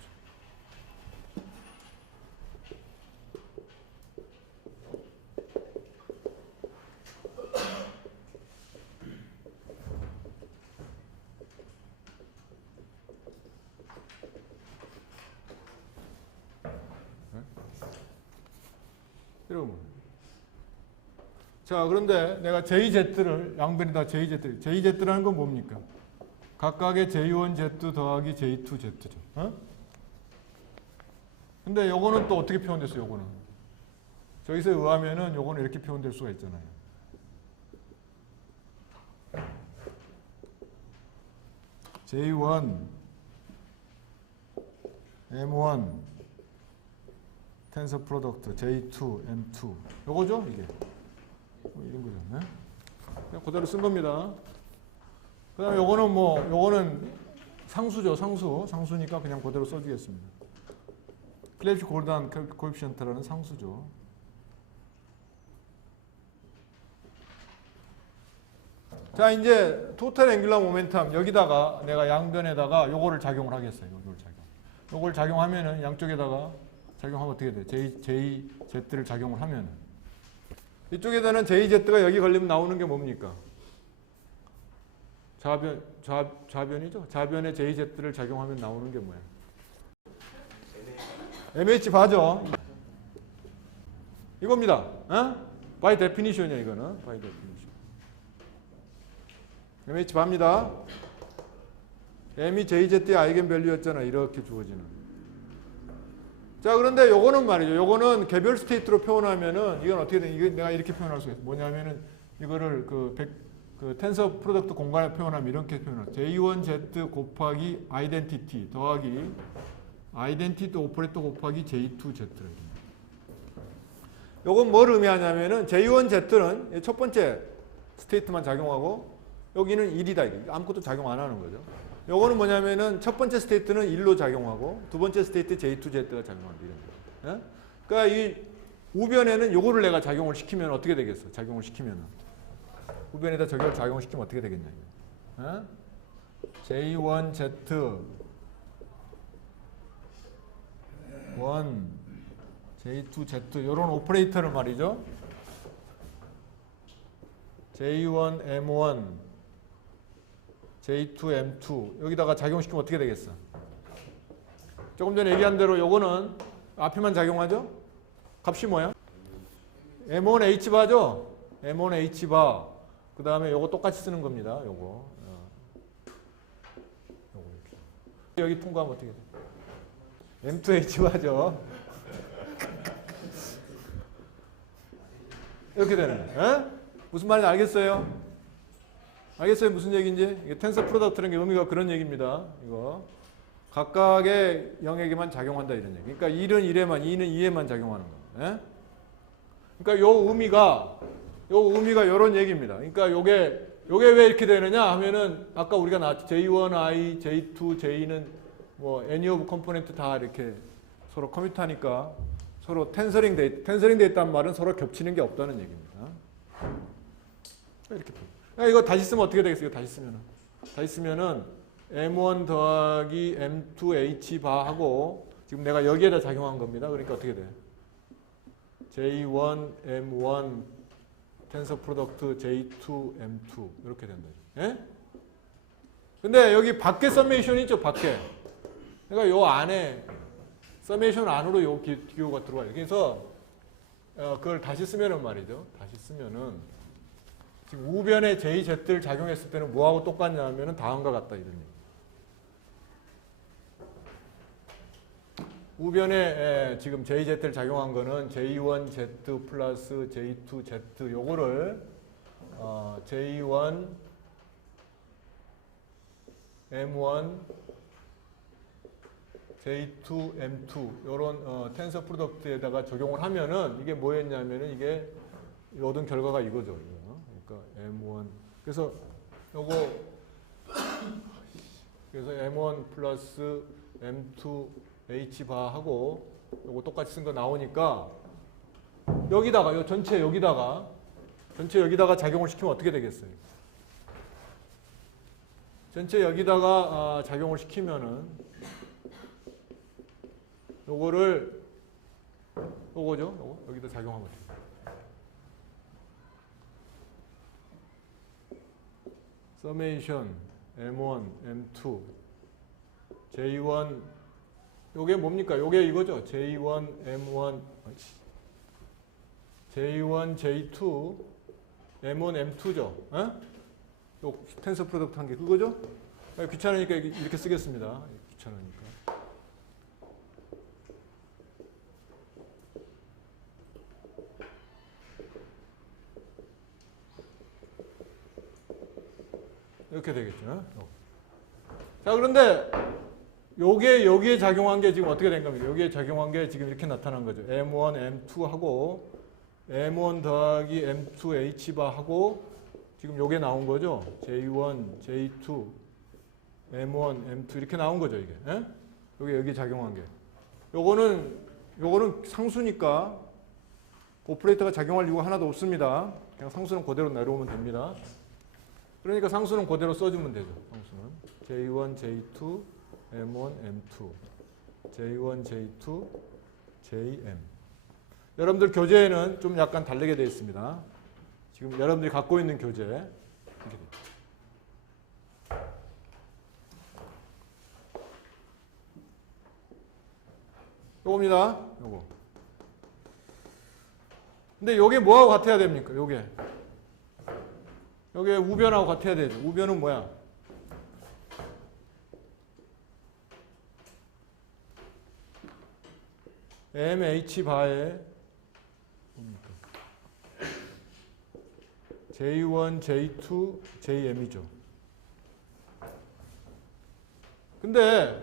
이러면 자, 그런데 내가 JZ를 양변에다 JZ라는 건 뭡니까? 각각의 J1Z 더하기 J2Z죠. 어? 근데 요거는 또 어떻게 표현됐어요? 요거는 저기서 의하면은 요거는 이렇게 표현될 수가 있잖아요. J1 M1 텐서 프로덕트 J2 M2 요거죠? 이게 이런 거죠. 네? 그냥 그대로 쓴 겁니다. 그 다음에 요거는 상수죠. 상수니까 그냥 그대로 써주겠습니다. 클랩시 골단 코에피션트라는 상수죠. 자, 이제 토탈 앵귤러 모멘텀 여기다가 내가 양변에다가 요거를 작용을 하겠어요. 요걸 작용하면은 양쪽에다가 작용하면 어떻게 돼? JZ를 작용을 하면은 이쪽에다는 JZ가 여기 걸리면 나오는 게 뭡니까? 좌변이죠. 좌변에 JZ를 작용하면 나오는 게 뭐야? MH 바죠. 이겁니다. 어? by definition이야 이거는. by definition. MH 바입니다. M이 JZ의 아이겐 밸류였잖아. 이렇게 주어지는. 자, 그런데 요거는 말이죠. 요거는 개별 스테이트로 표현하면은 이건 어떻게 돼? 이거 내가 이렇게 표현할 수가 있어. 뭐냐면은 이거를 그 텐서 프로덕트 공간에 표현하면 이렇게 표현해요. J1Z 곱하기 아이덴티티 더하기 아이덴티티 오퍼레이터 곱하기 J2Z를. 요건 뭘 의미하냐면은 J1Z는 첫 번째 스테이트만 작용하고 여기는 1이다. 이게 아무것도 작용 안 하는 거죠. 요거는 뭐냐면은 첫 번째 스테이트는 1로 작용하고 두 번째 스테이트 J2Z가 작용한다. 이런 거. 그러니까 이 우변에는 요거를 내가 작용을 시키면 어떻게 되겠어? 작용을 시키면은 우변에다 저걸 작용을 시키면 어떻게 되겠냐? J1Z 1 J2Z 이런 오퍼레이터를 말이죠. J1 M1 J2 M2 여기다가 작용시키면 어떻게 되겠어? 조금 전에 얘기한 대로 요거는 앞에만 작용하죠? 값이 뭐야? M1 H바죠? M1 H바 그 다음에 요거 똑같이 쓰는 겁니다. 요거 여기 통과하면 어떻게 돼? M2H 바죠. 이렇게 되는 거예요. 무슨 말인지 알겠어요? 알겠어요? 무슨 얘기인지? 이게 텐서 프로덕트라는 게 의미가 그런 얘기입니다. 이거 각각의 영역에만 작용한다 이런 얘기. 그러니까 1은 1에만, 2는 2에만 작용하는 거예요. 그러니까 요 의미가 이런 얘기입니다. 그러니까 요게 왜 이렇게 되느냐 하면은 아까 우리가 나왔죠. J1, I, J2, J는 뭐 any of 컴포넌트 다 이렇게 서로 커뮤트하니까 서로 텐서링 돼 있다는 말은 서로 겹치는 게 없다는 얘기입니다. 이렇게. 그러니까 이거 다시 쓰면 어떻게 되겠어요? 다시 쓰면은 M1 더하기 M2H 바하고 지금 내가 여기에다 작용한 겁니다. 그러니까 어떻게 돼? J1, M1 텐서 프로덕트 J2, M2 이렇게 된다. 예? 근데 여기 밖에 서메이션이 있죠, 밖에. 그러니까 요 안에 서메이션 안으로 요 기호가 들어와요. 그래서 그걸 다시 쓰면은 말이죠. 다시 쓰면은 지금 우변에 JZ를 작용했을 때는 뭐하고 똑같냐 하면은 다음과 같다 이런 얘기. 우변에 지금 JZ를 작용한 거는 J1Z 플러스 J2Z 요거를 J1 M1 J2 M2 요런 텐서 프로덕트에다가 적용을 하면은 이게 뭐였냐면은 이게 얻은 결과가 이거죠. 그러니까 M1 그래서 M1 플러스 M2 H 바하고 요거 똑같이 쓴 거 나오니까 여기다가 요 전체 여기다가 작용을 시키면 어떻게 되겠어요? 전체 여기다가 작용을 시키면은 요거죠? 요거 여기다 작용하면 돼요. 서메이션 M1, M2, J1 요게 뭡니까? 요게 이거죠. J1, M1, J1, J2, M1, M2죠. 요 텐서 프로덕트 한 게 그거죠? 귀찮으니까 이렇게 쓰겠습니다. 귀찮으니까. 이렇게 되겠죠. 자, 그런데 여기에 작용한 게 지금 어떻게 된 겁니까? 여기에 작용한 게 지금 이렇게 나타난 거죠. M1, M2하고 M1 더하기 M2H 바하고 지금 요게 나온 거죠. J1, J2, M1, M2 이렇게 나온 거죠, 이게. 여기 작용한 게. 요거는 상수니까 오퍼레이터가 작용할 이유가 하나도 없습니다. 그냥 상수는 그대로 내려오면 됩니다. 그러니까 상수는 그대로 써주면 되죠. 상수는 J1, J2, M1, M2, J1, J2, JM. 여러분들 교재에는 좀 약간 다르게 되어 있습니다. 지금 여러분들이 갖고 있는 교재 이렇게 돼요. 요겁니다. 요거. 근데 요게 뭐하고 같아야 됩니까? 요게 우변하고 같아야 되죠. 우변은 뭐야? MH 바에 뭡니까? J1, J2, JM이죠. 근데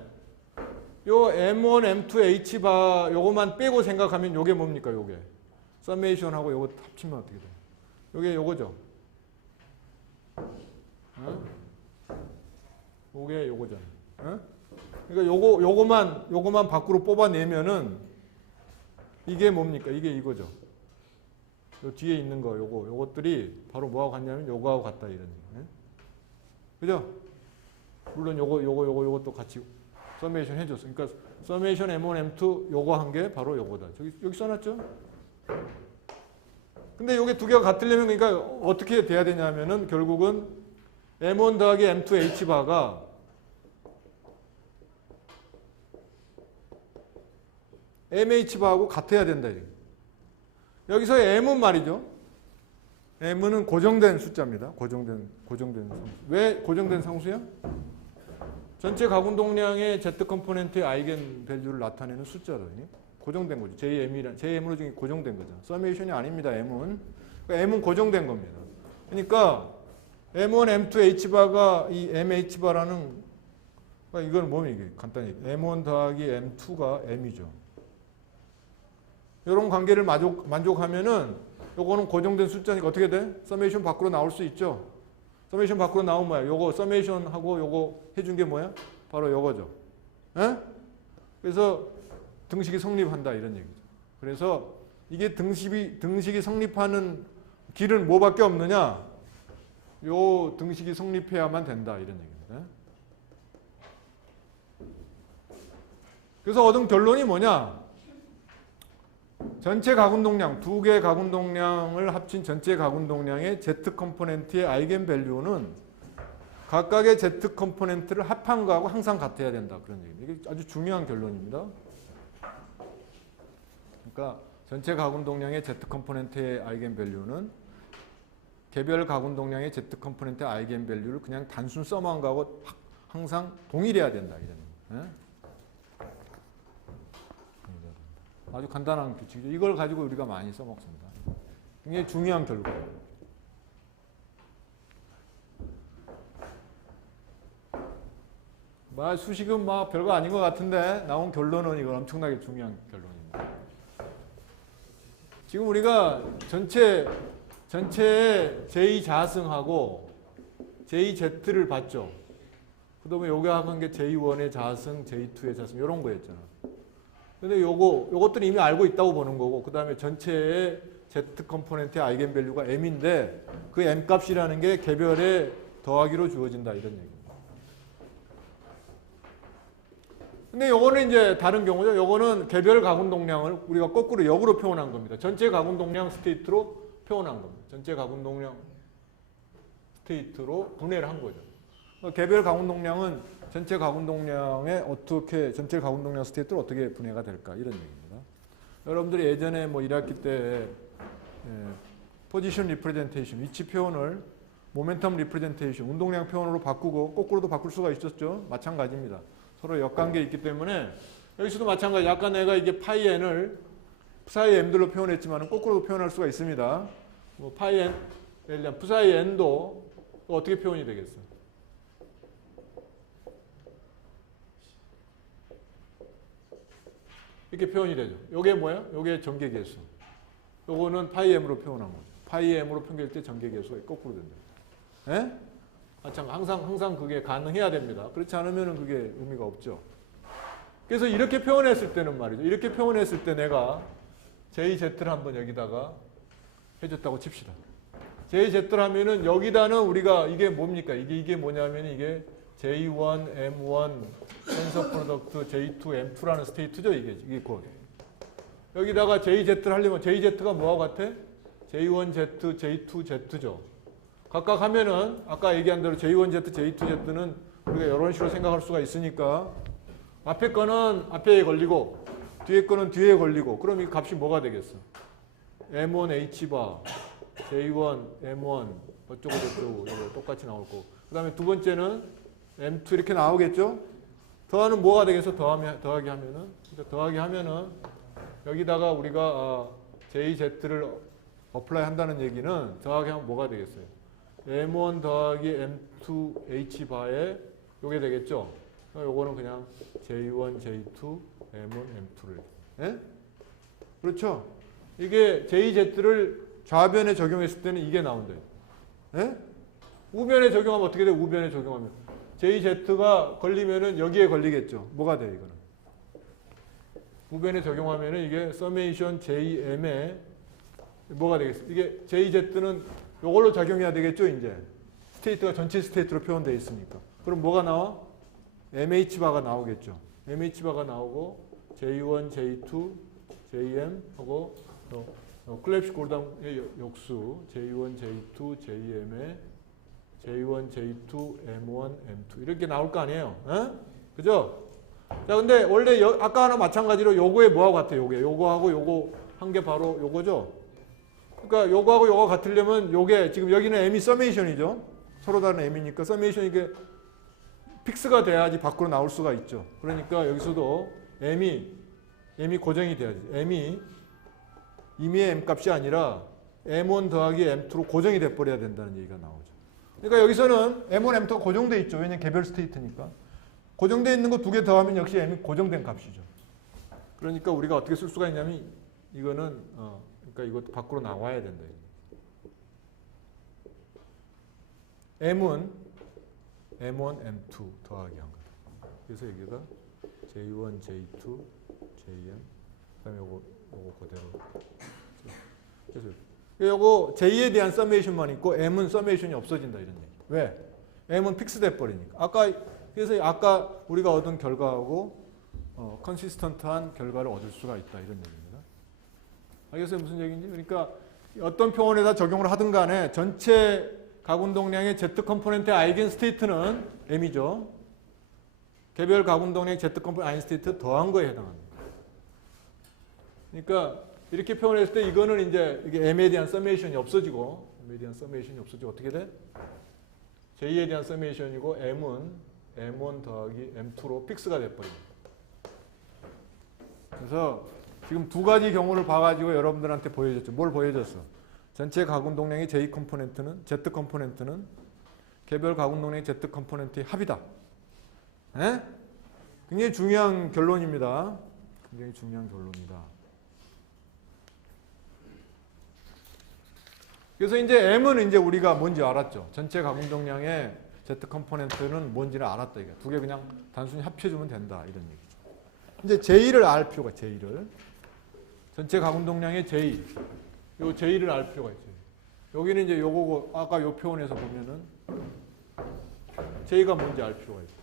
요 M1, M2, H 바 요거만 빼고 생각하면 요게 뭡니까? 요게 서메이션하고 요거 합치면 어떻게 돼요? 요게 요거죠. 요게 요거잖아. 그러니까 요거만 밖으로 뽑아내면은 이게 뭡니까? 이게 이거죠. 요 뒤에 있는 거 요것들이 바로 뭐하고 같냐면 요거하고 같다 이런 얘기. 그죠? 물론 요것도 같이 서메이션 해줬어. 그러니까 서메이션 M1, M2 요거 한 게 바로 요거다. 여기 써놨죠? 근데 요게 두 개가 같으려면 그러니까 어떻게 돼야 되냐면은 결국은 M1 더하기 M2 H 바가 MH 바하고 같아야 된다. 여기서 M은 말이죠. M은 고정된 숫자입니다. 고정된 상수. 왜 고정된 상수야? 전체 가공동량의 Z 컴포넌트의 아이겐 밸류를 나타내는 숫자로 고정된 거죠. JM으로 중에 고정된 거죠. 서메이션이 아닙니다. M은. 그러니까 M은 고정된 겁니다. 그러니까 M1, M2, H바가 이 MH바라는 그러니까 이건 뭐면 이게 간단히 M1 더하기 M2가 M이죠. 이런 관계를 만족하면은 요거는 고정된 숫자니까 어떻게 돼? 서메이션 밖으로 나올 수 있죠. 서메이션 밖으로 나오면 뭐야? 요거 서메이션하고 요거 해준 게 뭐야? 바로 요거죠. 에? 그래서 등식이 성립한다 이런 얘기죠. 그래서 이게 등식이 성립하는 길은 뭐밖에 없느냐? 요 등식이 성립해야만 된다 이런 얘기입니다. 그래서 얻은 결론이 뭐냐? 전체 가공동량, 두 개의 가공동량을 합친 전체 가공동량의 Z 컴포넌트의 아이겐 밸류는 각각의 Z 컴포넌트를 합한 거하고 항상 같아야 된다. 그런 얘기입니다. 이게 아주 중요한 결론입니다. 그러니까 전체 가공동량의 Z 컴포넌트의 아이겐 밸류는 개별 가공동량의 Z 컴포넌트의 아이겐 밸류를 그냥 단순 써만 거하고 항상 동일해야 된다. 이런 얘기. 아주 간단한 규칙이죠. 이걸 가지고 우리가 많이 써먹습니다. 굉장히 중요한 결과예요. 수식은 별거 아닌 것 같은데 나온 결론은 이건 엄청나게 중요한 결론입니다. 지금 우리가 전체의 j-자승하고 j-z를 봤죠. 그 다음에 요게 한 게 j1의 자승, j2의 자승 이런 거였잖아. 근데 요것들은 이미 알고 있다고 보는 거고, 그 다음에 전체의 Z 컴포넌트의 아이겐 밸류가 M인데, 그 M 값이라는 게 개별의 더하기로 주어진다, 이런 얘기입니다. 근데 요거는 이제 다른 경우죠. 요거는 개별 가공동량을 우리가 거꾸로 역으로 표현한 겁니다. 전체 가공동량 스테이트로 표현한 겁니다. 전체 가공동량 스테이트로 분해를 한 거죠. 개별 가공동량은 전체 가공동량에 전체 가공동량 스테이트로 어떻게 분해가 될까 이런 얘기입니다. 여러분들이 예전에 1학기 때 포지션 리프레젠테이션 위치 표현을 모멘텀 리프레젠테이션 운동량 표현으로 바꾸고 거꾸로도 바꿀 수가 있었죠. 마찬가지입니다. 서로 역관계 있기 때문에 여기서도 마찬가지. 아까 내가 이게 파이 n을 psi m들로 표현했지만 거꾸로도 표현할 수가 있습니다. 파이 n 예를 들면 psi n도 어떻게 표현이 되겠어요? 이렇게 표현이 되죠. 요게 뭐야? 요게 전개계수. 요거는 파이 m으로 표현한 거죠. 파이 m으로 표현할 때 전개계수가 거꾸로 된다. 예? 참 항상 그게 가능해야 됩니다. 그렇지 않으면 그게 의미가 없죠. 그래서 이렇게 표현했을 때는 말이죠. 이렇게 표현했을 때 내가 JZ를 한번 여기다가 해줬다고 칩시다. JZ를 하면은 여기다는 우리가 이게 뭡니까? 이게 뭐냐면 이게 J1, M1, 텐서 프로덕트, J2, M2라는 스테이트죠. 이게 곧. 여기다가 JZ를 하려면 JZ가 뭐하고 같아? J1Z, J2Z죠. 각각 하면은 아까 얘기한 대로 J1Z, J2Z는 우리가 이런 식으로 생각할 수가 있으니까 앞에 거는 앞에 걸리고 뒤에 거는 뒤에 걸리고 그럼 이 값이 뭐가 되겠어? M1 H바, J1, M1 어쩌고 저쩌고 이거 똑같이 나올 거고 그 다음에 두 번째는 M2 이렇게 나오겠죠? 더하는 뭐가 되겠어? 더하기 하면은 더하기 하면은 여기다가 우리가 JZ를 어플라이 한다는 얘기는 더하기 하면 뭐가 되겠어요? M1 더하기 M2 H바에 요게 되겠죠? 요거는 그냥 J1, J2, M1, M2를 예? 그렇죠? 이게 JZ를 좌변에 적용했을 때는 이게 나온대요. 예? 우변에 적용하면 어떻게 돼? 우변에 적용하면 JZ가 걸리면은 여기에 걸리겠죠. 뭐가 돼 이거는? 우변에 적용하면은 이게 서메이션 JM에 뭐가 되겠어? 이게 JZ는 이걸로 작용해야 되겠죠, 이제. 스테이트가 전체 스테이트로 표현되어 있으니까. 그럼 뭐가 나와? MH바가 나오겠죠. MH바가 나오고 J1, J2, JM 하고 클랩식 골담의 역수 J1, J2, JM에 J1, J2, M1, M2 이렇게 나올 거 아니에요. 에? 그죠? 자, 근데 원래 아까랑 마찬가지로 요거에 뭐하고 같아요? 요거하고 요거 한 게 바로 요거죠? 그러니까 요거하고 요거 같으려면 요게 지금 여기는 M이 서메이션이죠. 서로 다른 M이니까 서메이션 이게 픽스가 돼야지 밖으로 나올 수가 있죠. 그러니까 여기서도 m이 고정이 돼야지. m이 임의의 m값이 아니라 m1 더하기 m2로 고정이 돼버려야 된다는 얘기가 나오죠. 그러니까 여기서는 m1, m2가 고정돼 있죠. 왜냐면 개별 스테이트니까. 고정돼 있는 거 두 개 더하면 역시 m이 고정된 값이죠. 그러니까 우리가 어떻게 쓸 수가 있냐면 이거는 그러니까 이것도 밖으로 나와야 된다. m은 m1, m2 더하기 한 거다. 그래서 여기가 j1, j2, jm 그다음에 요거 그대로. 그래서 요거 j에 대한 서메이션만 있고 m은 서메이션이 없어진다 이런 얘기. 왜? m은 픽스 돼 버리니까. 그래서 아까 우리가 얻은 결과하고 컨시스턴트한 결과를 얻을 수가 있다 이런 얘기입니다. 알겠어요? 무슨 얘기인지? 그러니까 어떤 표현에다 적용을 하든 간에 전체 가운동량의 Z 컴포넌트의 아이겐 스테이트는 m이죠. 개별 가운동량의 Z 컴포넌트 아이겐 스테이트 더한 거에 해당합니다. 그러니까 이렇게 표현했을 때 이거는 이제 이게 m에 대한 서메이션이 없어지고 어떻게 돼? j에 대한 서메이션이고 m은 m1 더하기 m2로 픽스가 돼버립니다. 그래서 지금 두 가지 경우를 봐가지고 여러분들한테 보여줬죠. 뭘 보여줬어? 전체 가공동량의 Z 컴포넌트는 개별 가공동량의 Z 컴포넌트의 합이다. 에? 굉장히 중요한 결론입니다. 굉장히 중요한 결론이다. 그래서 이제 M은 이제 우리가 뭔지 알았죠. 전체 가공동량의 Z 컴포넌트는 뭔지를 알았다. 이게 두 개 그냥 단순히 합쳐주면 된다. 이런 얘기죠. 이제 J를 알 필요가 J를. 전체 가공동량의 J. 요 J를 알 필요가 있어요. 여기는 이제 요거고 아까 요 표현에서 보면은 J가 뭔지 알 필요가 있어요.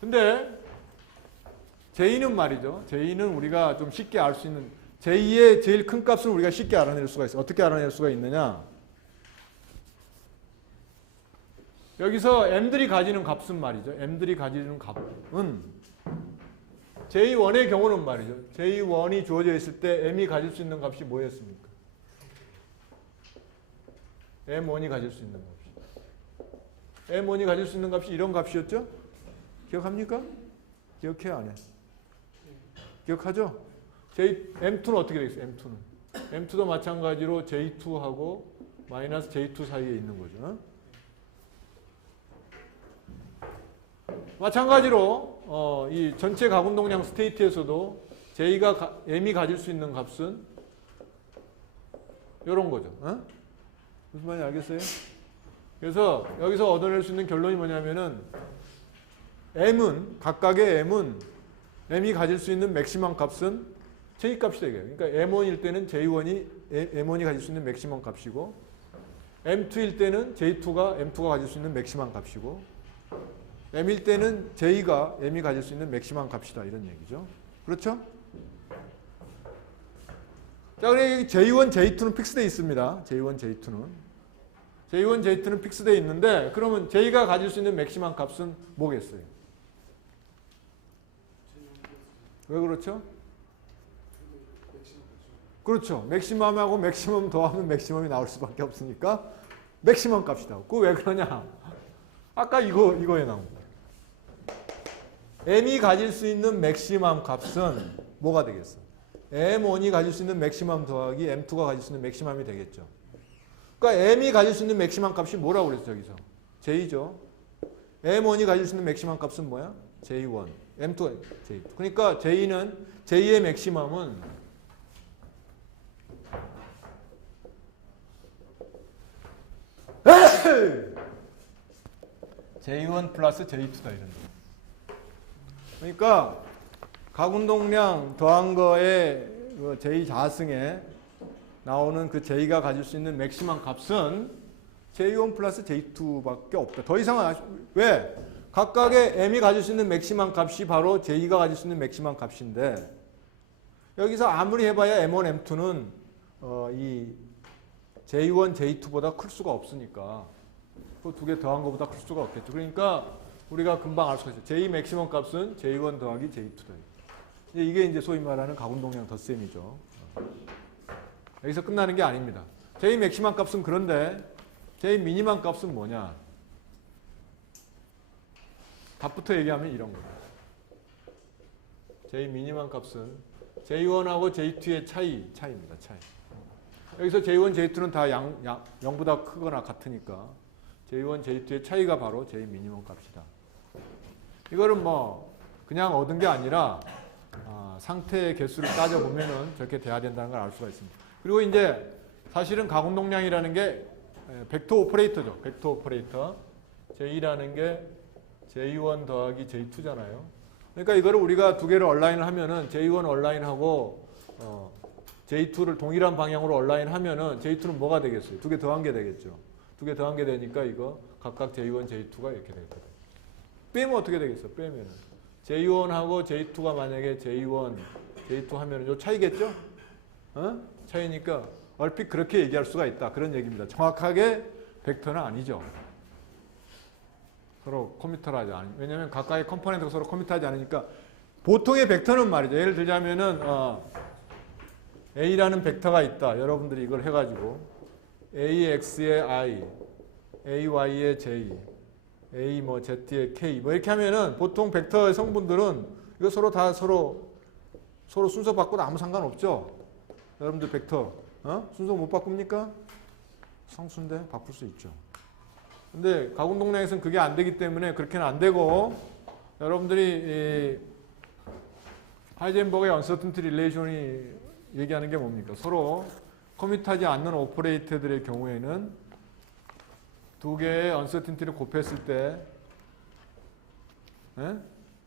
근데 J는 말이죠. J는 우리가 좀 쉽게 알 수 있는 J의 제일 큰 값을 우리가 쉽게 알아낼 수가 있어요. 어떻게 알아낼 수가 있느냐? 여기서 M들이 가지는 값은 말이죠. M들이 가지는 값은 J1의 경우는 말이죠. J1이 주어져 있을 때 M이 가질 수 있는 값이 뭐였습니까? M1이 가질 수 있는 값이. M1이 가질 수 있는 값이 이런 값이었죠? 기억합니까? 기억해요? 안 해? 기억하죠? M2는 어떻게 되겠어요? M2도 마찬가지로 J2하고 마이너스 J2 사이에 있는 거죠. 마찬가지로 이 전체 가공동량 스테이트에서도 M이 가질 수 있는 값은 이런 거죠. 무슨 말인지 알겠어요? 그래서 여기서 얻어낼 수 있는 결론이 뭐냐면은 각각의 M이 가질 수 있는 맥시멈 값은 J 값이 되겠어요. 그러니까 M1일 때는 M1이 가질 수 있는 맥시멈 값이고 M2일 때는 M2가 가질 수 있는 맥시멈 값이고 M일 때는 M이 가질 수 있는 맥시멈 값이다. 이런 얘기죠. 그렇죠? 자, 그래 J1, J2는 픽스되어 있습니다. J1, J2는 픽스되어 있는데 그러면 J가 가질 수 있는 맥시멈 값은 뭐겠어요? 왜 그렇죠? 그렇죠. 맥시멈하고 맥시멈 더하면 맥시멈이 나올 수밖에 없으니까 맥시멈 값이다. 그거 왜 그러냐? 아까 이거에 나온 거예요. M이 가질 수 있는 맥시멈 값은 뭐가 되겠어? M1이 가질 수 있는 맥시멈 더하기 M2가 가질 수 있는 맥시멈이 되겠죠. 그러니까 M이 가질 수 있는 맥시멈 값이 뭐라고 그랬어 여기서? J죠. M1이 가질 수 있는 맥시멈 값은 뭐야? J1. M2가 J2. 그러니까 J의 맥시멈은 J1 플러스 J2다 이런 거. 그러니까 가운동량 더한 거에 그 J 자승에 나오는 그 J가 가질 수 있는 맥시멈 값은 J1 플러스 J2밖에 없다. 더 이상은 왜? 각각의 M이 가질 수 있는 맥시멈 값이 바로 J가 가질 수 있는 맥시멈 값인데 여기서 아무리 해봐야 M1, M2는 이 J1, J2보다 클 수가 없으니까 그 두 개 더한 것보다 클 수가 없겠죠. 그러니까 우리가 금방 알 수가 있어요. J 맥시멈 값은 J1 더하기 J2다. 이게 이제 소위 말하는 가운동량 덧셈이죠. 여기서 끝나는 게 아닙니다. J 맥시멈 값은 그런데 J 미니멈 값은 뭐냐? 답부터 얘기하면 이런 거예요. J 미니멈 값은 J1하고 J2의 차이입니다. 차이. 여기서 J1, J2는 다 0보다 크거나 같으니까 J1, J2의 차이가 바로 J 미니멈 값이다. 이거는 뭐 그냥 얻은 게 아니라 상태의 개수를 따져보면은 저렇게 돼야 된다는 걸 알 수가 있습니다. 그리고 이제 사실은 가공동량이라는 게 벡터 오퍼레이터죠. 벡터 오퍼레이터. J라는 게 J1 더하기 J2잖아요. 그러니까 이거를 우리가 두 개를 얼라인을 하면은 J1 얼라인하고 J2를 동일한 방향으로 얼라인하면은 J2는 뭐가 되겠어요? 두 개 더한 게 되겠죠. 두 개 더한 게 되니까 이거 각각 J1, J2가 이렇게 되겠다. 빼면 어떻게 되겠어? 빼면은 J1하고 J2가 만약에 J1, J2 하면은 요 차이겠죠? 차이니까 얼핏 그렇게 얘기할 수가 있다. 그런 얘기입니다. 정확하게 벡터는 아니죠. 서로 커뮤터하지 않으니까. 왜냐하면 각각의 컴포넌트가 서로 커뮤터하지 않으니까 보통의 벡터는 말이죠. 예를 들자면은 A라는 벡터가 있다. 여러분들이 이걸 해가지고 AX의 I, AY의 J, A 뭐 Z의 K 뭐 이렇게 하면은 보통 벡터의 성분들은 이거 서로 순서 바꿔도 아무 상관없죠. 여러분들 벡터 순서 못 바꿉니까? 상수인데 바꿀 수 있죠. 근데 가공동량에서는 그게 안 되기 때문에 그렇게는 안 되고 여러분들이 하이젠버그의 언서튼티 릴레이션이 얘기하는 게 뭡니까? 서로 커밋하지 않는 오퍼레이터들의 경우에는 두 개의 언서튼티를 곱했을 때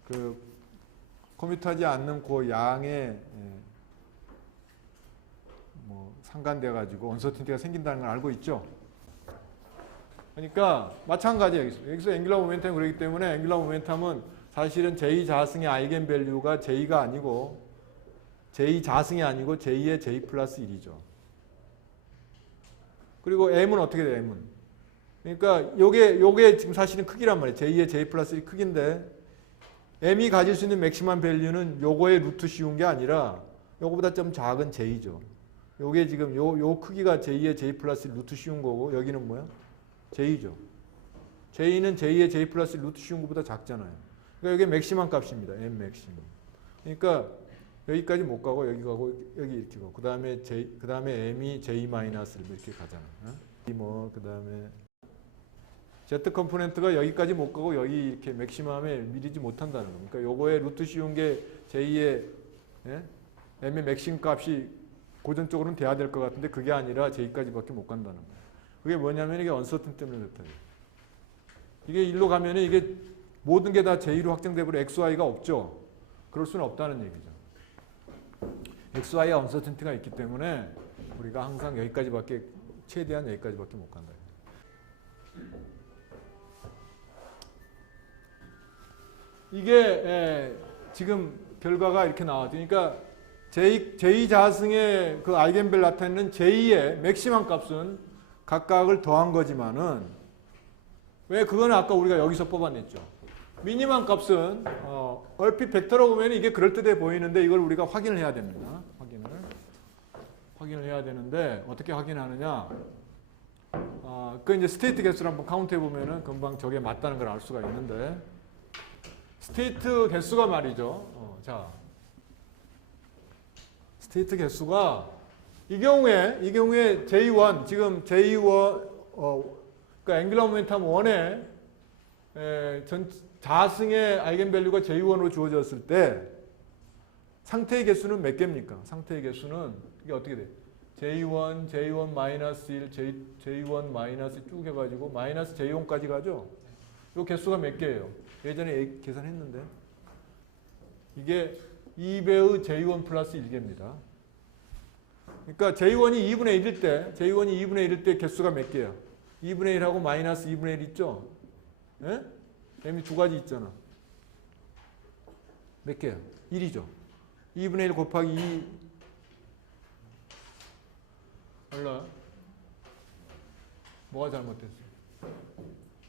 그 커밋하지 않는 그 양의 뭐 상관돼 가지고 언서튼티가 생긴다는 걸 알고 있죠. 그러니까 마찬가지예요. 여기서 앵귤러 모멘텀이 그렇기 때문에 앵귤러 모멘텀은 사실은 J 자승의 아이겐 밸류가 J가 아니고 J 자승이 아니고 J의 J 플러스 1이죠. 그리고 M은 어떻게 돼요? M은. 그러니까 요게 지금 사실은 크기란 말이에요. J의 J 플러스 1 크기인데 M이 가질 수 있는 맥시멈 밸류는 요거의 루트 씌운 게 아니라 요거보다 좀 작은 J죠. 요게 지금 요 크기가 J의 J 플러스 1 루트 씌운 거고 여기는 뭐야? J죠. J는 J의 J 플러스 루트 씌운 것보다 작잖아요. 그러니까 이게 맥시멈 값입니다. M 맥시멈. 그러니까 여기까지 못 가고 여기 가고 여기 이렇게 가고 그다음에 M이 J 마이너스를 이렇게 가잖아요. 뭐 그다음에 Z 컴포넌트가 여기까지 못 가고 여기 이렇게 맥시멈에 미리지 못한다는 겁니다. 그러니까 요거의 루트 씌운 게 J의 M의 맥시멈 값이 고전적으로는 돼야 될 것 같은데 그게 아니라 J까지밖에 못 간다는 거예요. 그게 뭐냐면 이게 언서튼 때문에 그렇다. 이게 일로 가면은 이게 모든 게 다 J로 확정돼 버려 XY가 없죠. 그럴 수는 없다는 얘기죠. XY의 언서튼티가 있기 때문에 우리가 항상 여기까지밖에 최대한 여기까지밖에 못 간다. 이게 지금 결과가 이렇게 나왔죠. 그러니까 J 자승의 그 아이겐밸 나타내는 J의 맥시멈 값은 각각을 더한 거지만은 왜 그거는 아까 우리가 여기서 뽑아냈죠. 미니멈 값은 얼핏 벡터로 보면 이게 그럴듯해 보이는데 이걸 우리가 확인을 해야 됩니다. 확인을 해야 되는데 어떻게 확인하느냐? 그 이제 스테이트 개수를 한번 카운트해 보면은 금방 저게 맞다는 걸 알 수가 있는데 스테이트 개수가 말이죠. 자, 스테이트 개수가 이 경우에 J1 지금 J1 그러니까 앵귤러 모멘텀 1의 자승의 아이겐밸류가 J1으로 주어졌을 때 상태의 개수는 몇 개입니까? 상태의 개수는 이게 어떻게 돼? J1, J1 마이너스 1, J1 마이너스 쭉 해가지고 마이너스 J1까지 가죠? 이 개수가 몇 개예요? 예전에 계산했는데 이게 2배의 J1 플러스 1개입니다. 그러니까 J1이 2분의 1일 때 J1이 2분의 1일 때 개수가 몇 개야? 2분의 1하고 마이너스 2분의 1 있죠? 예? M이 두 가지 있잖아. 몇 개야? 1이죠. 2분의 1 곱하기 2 얼마야? 뭐가 잘못됐어?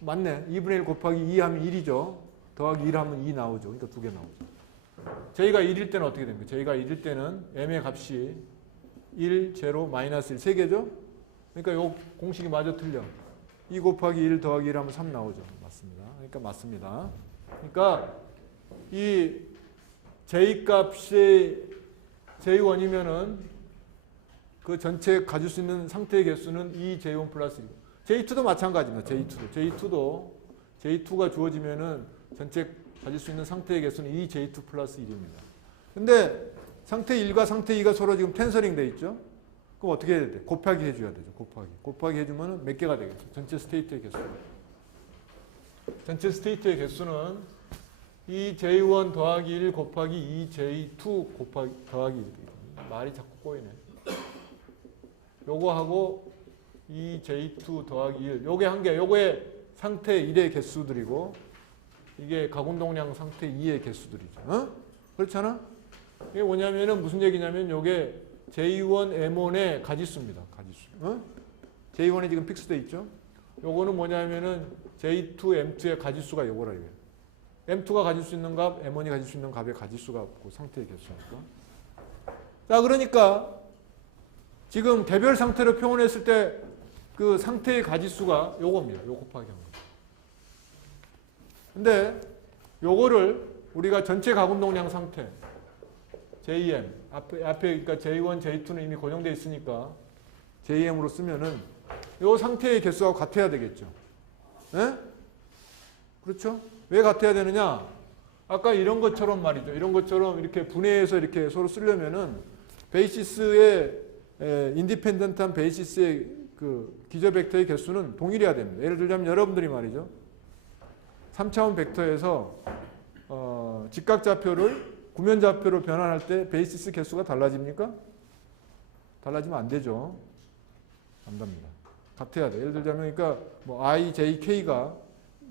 맞네. 2분의 1 곱하기 2 하면 1이죠. 더하기 1 하면 2 나오죠. 그러니까 두 개 나오죠. J가 1일 때는 어떻게 됩니까? J가 1일 때는 M의 값이 1, 제로, 마이너스 1, 세 개죠? 그러니까 요 공식이 마저 틀려. 2 곱하기 1 더하기 1 하면 3 나오죠. 맞습니다. 그러니까 맞습니다. 그러니까 이 j 값이 j1이면은 그 전체 가질 수 있는 상태의 개수는 2j1 플러스 1. j2도 마찬가지입니다. J2가 주어지면은 전체 가질 수 있는 상태의 개수는 2j2 플러스 1입니다. 근데 상태 1과 상태 2가 서로 지금 텐서링 돼 있죠? 그럼 어떻게 해야 돼? 곱하기 해줘야 되죠. 곱하기 해주면 몇 개가 되겠죠? 전체 스테이트의 개수. 전체 스테이트의 개수는 2j1 더하기 1 곱하기 2j2 곱하기 더하기 1. 말이 자꾸 꼬이네. 요거하고 2j2 더하기 1. 요게 한 개. 요거의 상태 1의 개수들이고 이게 가운동량 상태 2의 개수들이죠. 어? 그렇잖아? 이게 뭐냐면은 무슨 얘기냐면 요게 J1, M1의 가지수입니다. 가지수. 어? J1이 지금 픽스돼 있죠? 요거는 뭐냐면은 J2, M2의 가지수가 요거라 이거예요. M2가 가질 수 있는 값, M1이 가질 수 있는 값의 가지수가 없고 상태의 개수니까. 자, 그러니까 지금 개별 상태로 표현했을 때 그 상태의 가지수가 요겁니다. 요 곱하기 한 거. 근데 요거를 우리가 전체 가공동량 상태 JM 앞에 그러니까 J1, J2는 이미 고정되어 있으니까 JM으로 쓰면은 요 상태의 개수하고 같아야 되겠죠. 예? 그렇죠? 왜 같아야 되느냐? 아까 이런 것처럼 말이죠. 이런 것처럼 이렇게 분해해서 이렇게 서로 쓰려면은 베이시스의 인디펜던트한 베이시스의 그 기저 벡터의 개수는 동일해야 됩니다. 예를 들자면 여러분들이 말이죠. 3차원 벡터에서 직각좌표를 구면좌표로 변환할 때 베이시스 개수가 달라집니까? 달라지면 안 되죠. 안 됩니다. 같아야 돼. 예를 들자면 그러니까 뭐 i, j, k가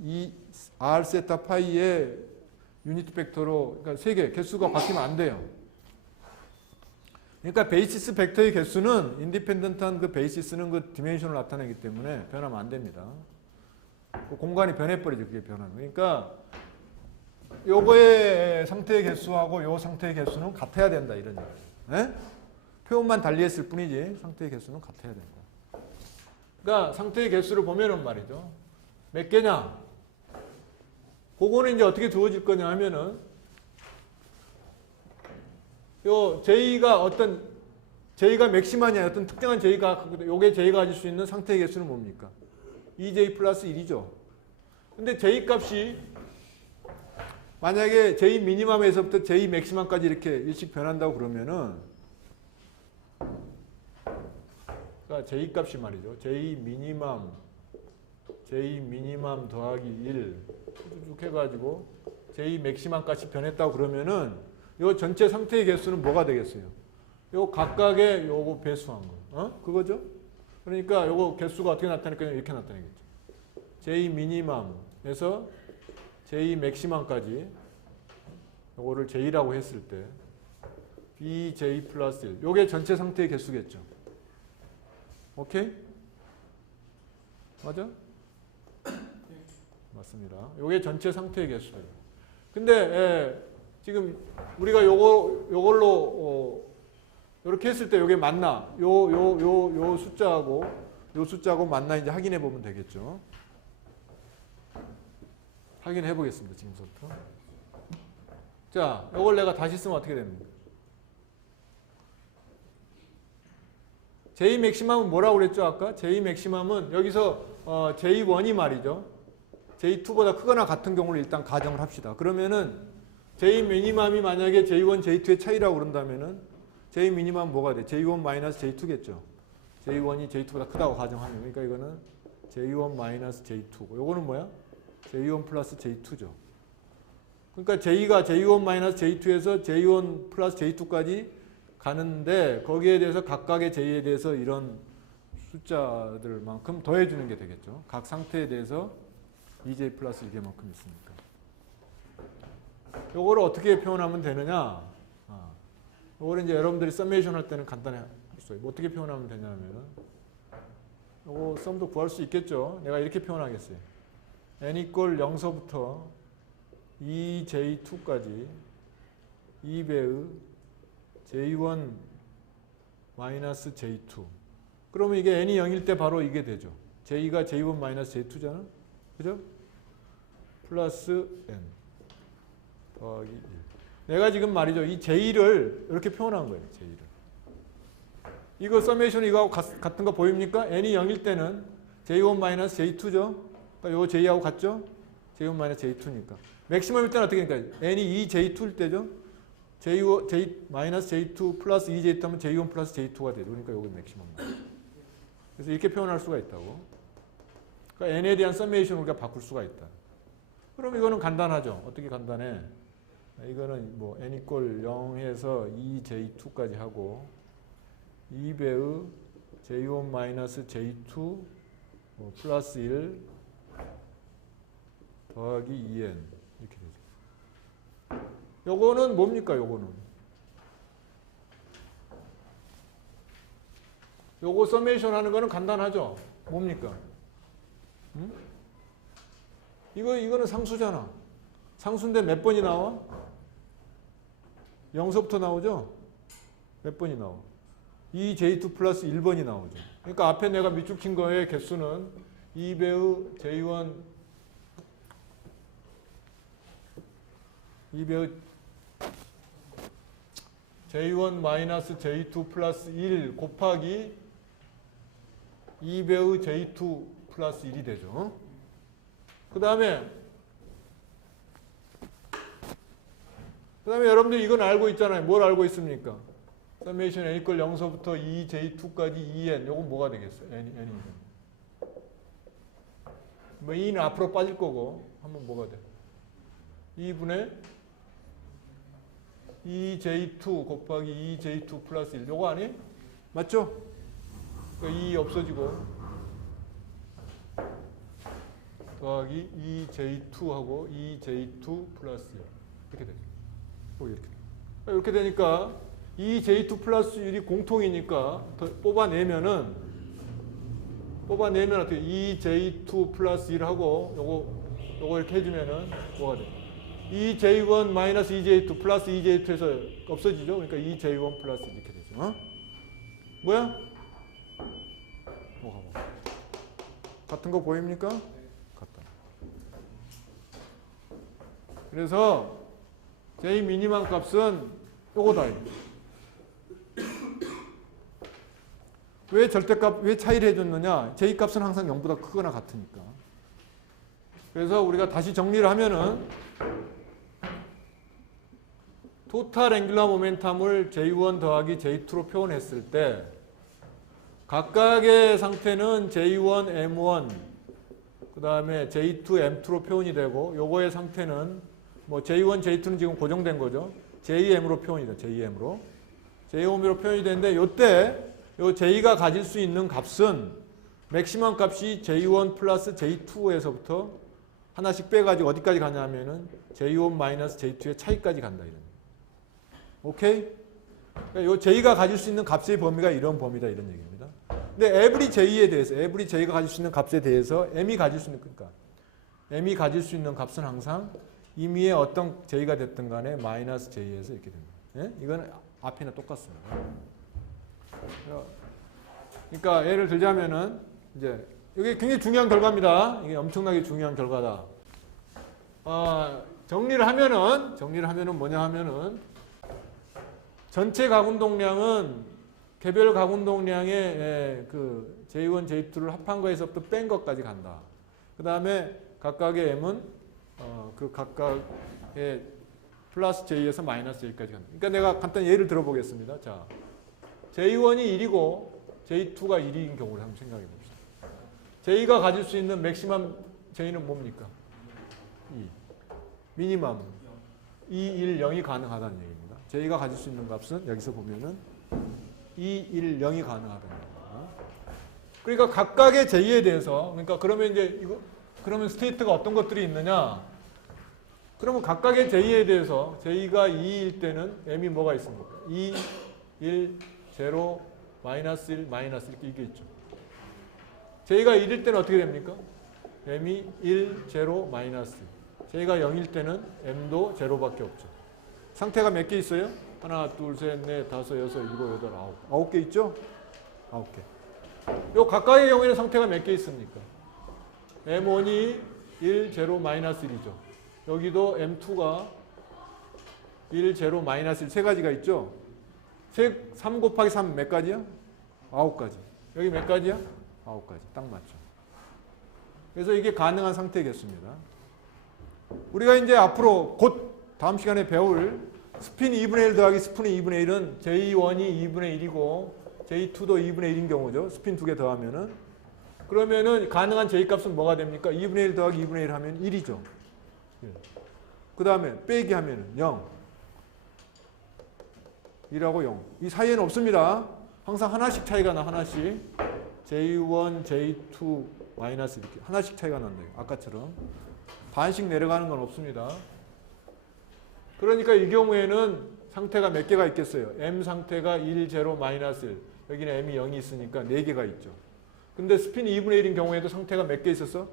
이 r 세타 파이의 유니트 벡터로 그러니까 세 개 개수가 바뀌면 안 돼요. 그러니까 베이시스 벡터의 개수는 인디펜던트한 그 베이시스는 그 디멘션을 나타내기 때문에 변하면 안 됩니다. 그 공간이 변해버리죠. 그게 변하면. 그러니까 요거의 상태의 개수하고 요 상태의 개수는 같아야 된다. 이런 얘기예요. 네? 표현만 달리했을 뿐이지 상태의 개수는 같아야 된다. 그러니까 상태의 개수를 보면은 말이죠. 몇 개냐? 그거는 이제 어떻게 두어질 거냐 하면은 요 J가 J가 맥시마냐 어떤 특정한 J가 요게 J가 가질 수 있는 상태의 개수는 뭡니까? 2J 플러스 1이죠. 근데 J 값이 만약에 J 미니멈에서부터 J 맥시멈까지 이렇게 일씩 변한다고 그러면은 그러니까 J 값이 말이죠. J 미니멈 더하기 1 쭉 해가지고 J 맥시멈까지 변했다고 그러면은 요 전체 상태의 개수는 뭐가 되겠어요? 요 각각의 요거 배수한 거. 어? 그거죠? 그러니까 요거 개수가 어떻게 나타날까요? 이렇게 나타나겠죠. J 미니멈에서 J 맥시멈까지 요거를 J라고 했을 때 BJ 플러스 1. 요게 전체 상태의 개수겠죠. 오케이? 맞아? 맞습니다. 요게 전체 상태의 개수예요. 근데 지금 우리가 요걸로 이렇게 했을 때 요게 맞나? 요 숫자하고 맞나 이제 확인해 보면 되겠죠. 확인해 보겠습니다. 지금부터. 자, 요걸 내가 다시 쓰면 어떻게 됩니까? J 맥시멈은 뭐라고 그랬죠? 아까? J 맥시멈은 여기서 J1이 말이죠. J2보다 크거나 같은 경우를 일단 가정을 합시다. 그러면은 J 미니멈이 만약에 J1, J2의 차이라고 그런다면은 J 미니멈 뭐가 돼? J1 마이너스 J2겠죠. J1이 J2보다 크다고 가정하면. 그러니까 이거는 J1 마이너스 J2고 요거는 뭐야? J1 플러스 J2죠. 그러니까 J가 J1 마이너스 J2에서 J1 플러스 J2까지 가는데 거기에 대해서 각각의 J에 대해서 이런 숫자들만큼 더해주는 게 되겠죠. 각 상태에 대해서 2J 플러스 이게만큼 있으니까. 요거를 어떻게 표현하면 되느냐? 요거를 이제 여러분들이 서메이션 할 때는 간단히 할 수 있어요. 어떻게 표현하면 되냐면 요거 썸도 구할 수 있겠죠. 내가 이렇게 표현하겠어요. n 이퀄 0서부터 2j2까지 2배의 j1 마이너스 j2 그러면 이게 n이 0일 때 바로 이게 되죠. j가 j1 마이너스 j2잖아. 그죠? 플러스 n 더하기 1. 내가 지금 말이죠. 이 j를 이렇게 표현한 거예요. j를. 이거 서메이션 이거하고 같은 거 보입니까? n이 0일 때는 j1 마이너스 j2죠. 그러니까 요 j하고 같죠? j1 마이너스 j2니까. 맥시멈일 때는 어떻게 되니까 n이 2j2일 때죠. j 마이너스 j2 플러스 2j2 하면 j1 플러스 j2가 되죠. 그러니까 요게 맥시멈. 그래서 이렇게 표현할 수가 있다고. 그러니까 n에 대한 서메이션을 우리가 바꿀 수가 있다. 그럼 이거는 간단하죠. 어떻게 간단해? 이거는 뭐 n 이퀄 0에서 2j2까지 하고 2배의 j1 마이너스 j2 플러스 1 더하기 2n 이렇게 되죠. 요거는 뭡니까? 요거는 요거 서메이션 하는 거는 간단하죠. 뭡니까? 응? 이거는 상수잖아. 상수인데 몇 번이 나와? 0서부터 나오죠? 몇 번이 나와? 2j2 플러스 1번이 나오죠. 그러니까 앞에 내가 밑줄 친 거의 개수는 2배의 j1 j1 마이너스 j2 플러스 1 곱하기 2배의 j2 플러스 1이 되죠. 그 다음에 여러분들 이건 알고 있잖아요. 뭘 알고 있습니까? 서메이션 n 이퀄 0서부터 2j2까지 2n 요건 뭐가 되겠어요? n이 뭐 2는 앞으로 빠질 거고 한번 뭐가 돼? 2분의 2j2 곱하기 2j2 플러스 1 요거 아니? 맞죠? 그러니까 2 없어지고 더하기 2j2하고 2j2 플러스 1 이렇게 되죠. 이렇게 되니까 2j2 플러스 1이 공통이니까 뽑아내면은 어떻게 2j2 플러스 1하고 요거 이렇게 해주면은 뭐가 돼? 2j1 마이너스 2j2 플러스 2j2에서 없어지죠? 그러니까 2j1 플러스 이렇게 되죠. 어? 뭐야? 같은 거 보입니까? 같다. 그래서 j 미니멈 값은 요거다. 왜 절대값, 왜 차이를 해줬느냐? j 값은 항상 0보다 크거나 같으니까. 그래서 우리가 다시 정리를 하면은 토탈 앵귤러 모멘텀을 j1 더하기 j2로 표현했을 때 각각의 상태는 j1, m1 그 다음에 j2, m2로 표현이 되고 요거의 상태는 뭐 j1, j2는 지금 고정된 거죠. jm으로 표현이 돼요. jm으로. jm으로 표현이 되는데 요때 요 j가 가질 수 있는 값은 맥시멈 값이 j1 플러스 j2에서부터 하나씩 빼가지고 어디까지 가냐면은 j1 마이너스 j2의 차이까지 간다. 이런. 오케이? 그러니까 요 j가 가질 수 있는 값의 범위가 이런 범위다. 이런 얘기입니다. 근데 every j에 대해서, every j가 가질 수 있는 값에 대해서 m이 가질 수 있는, 그러니까 m이 가질 수 있는 값은 항상 임의의 어떤 j가 됐든 간에 마이너스 j에서 이렇게 됩니다. 예? 이건 앞이나 똑같습니다. 그러니까 예를 들자면은 이제 이게 굉장히 중요한 결과입니다. 이게 엄청나게 중요한 결과다. 정리를 하면은 뭐냐 하면은 전체 가운동량은 개별 가운동량의 그 J1, J2를 합한 거에서부터 뺀 것까지 간다. 그 다음에 각각의 M은 그 각각의 플러스 J에서 마이너스 J까지 간다. 그러니까 내가 간단히 예를 들어보겠습니다. 자, J1이 1이고 J2가 1인 경우를 한번 생각해 봅시다. J가 가질 수 있는 맥시멈 J는 뭡니까? 2. 미니멈 2, 1, 0이 가능하다는 얘기입니다. J가 가질 수 있는 값은 여기서 보면은 2, 1, 0이 가능하다는 얘기입니다. 그러니까 각각의 J에 대해서, 그러니까 그러면 이제 그러면 스테이트가 어떤 것들이 있느냐? 그러면 각각의 J에 대해서 J가 2일 때는 M이 뭐가 있습니까? 2, 1, 0, 마이너스 1, 마이너스 이렇게 있죠. J가 1일 때는 어떻게 됩니까? M이 1, 0, 마이너스. J가 0일 때는 M도 0밖에 없죠. 상태가 몇 개 있어요? 하나, 둘, 셋, 넷, 다섯, 여섯, 일곱, 여덟, 아홉. 9개 있죠? 9개. 요 가까이의 경우에는 상태가 몇 개 있습니까? M1이 1, 0, 마이너스 1이죠. 여기도 M2가 1, 0, 마이너스 1 세 가지가 있죠. 3 곱하기 3 몇 가지야? 9가지. 여기 몇 가지야? 9가지. 딱 맞죠. 그래서 이게 가능한 상태겠습니다. 우리가 이제 앞으로 곧 다음 시간에 배울 스핀 2분의 1 더하기 스푼 2분의 1은 J1이 2분의 1이고 J2도 2분의 1인 경우죠. 스핀 2개 더하면은. 그러면은 가능한 J값은 뭐가 됩니까? 2분의 1 더하기 2분의 1 하면 1이죠. 그 다음에 빼기 하면은 0. 1하고 0. 이 사이에는 없습니다. 항상 하나씩 차이가 나, 하나씩. J1, J2, 마이너스 이렇게 하나씩 차이가 난대요. 아까처럼. 반씩 내려가는 건 없습니다. 그러니까 이 경우에는 상태가 몇 개가 있겠어요? M 상태가 1, 0, 마이너스 1. 여기는 M이 0이 있으니까 4개가 있죠. 근데 스핀이 2분의 1인 경우에도 상태가 몇 개 있었어?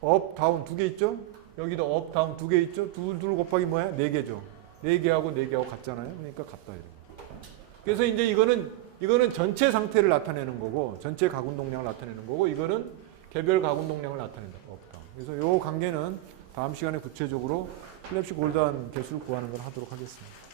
업, 다운 2개 있죠? 여기도 업, 다운 2개 있죠? 2 곱하기 뭐야? 4개죠. 4개하고 4개하고 같잖아요. 그러니까 같다. 이런. 그래서 이제 이거는 전체 상태를 나타내는 거고, 전체 가운동량을 나타내는 거고, 이거는 개별 가운동량을 나타낸다. 업, 다운. 그래서 이 관계는 다음 시간에 구체적으로 클랩시 골단 개수를 구하는 걸 하도록 하겠습니다.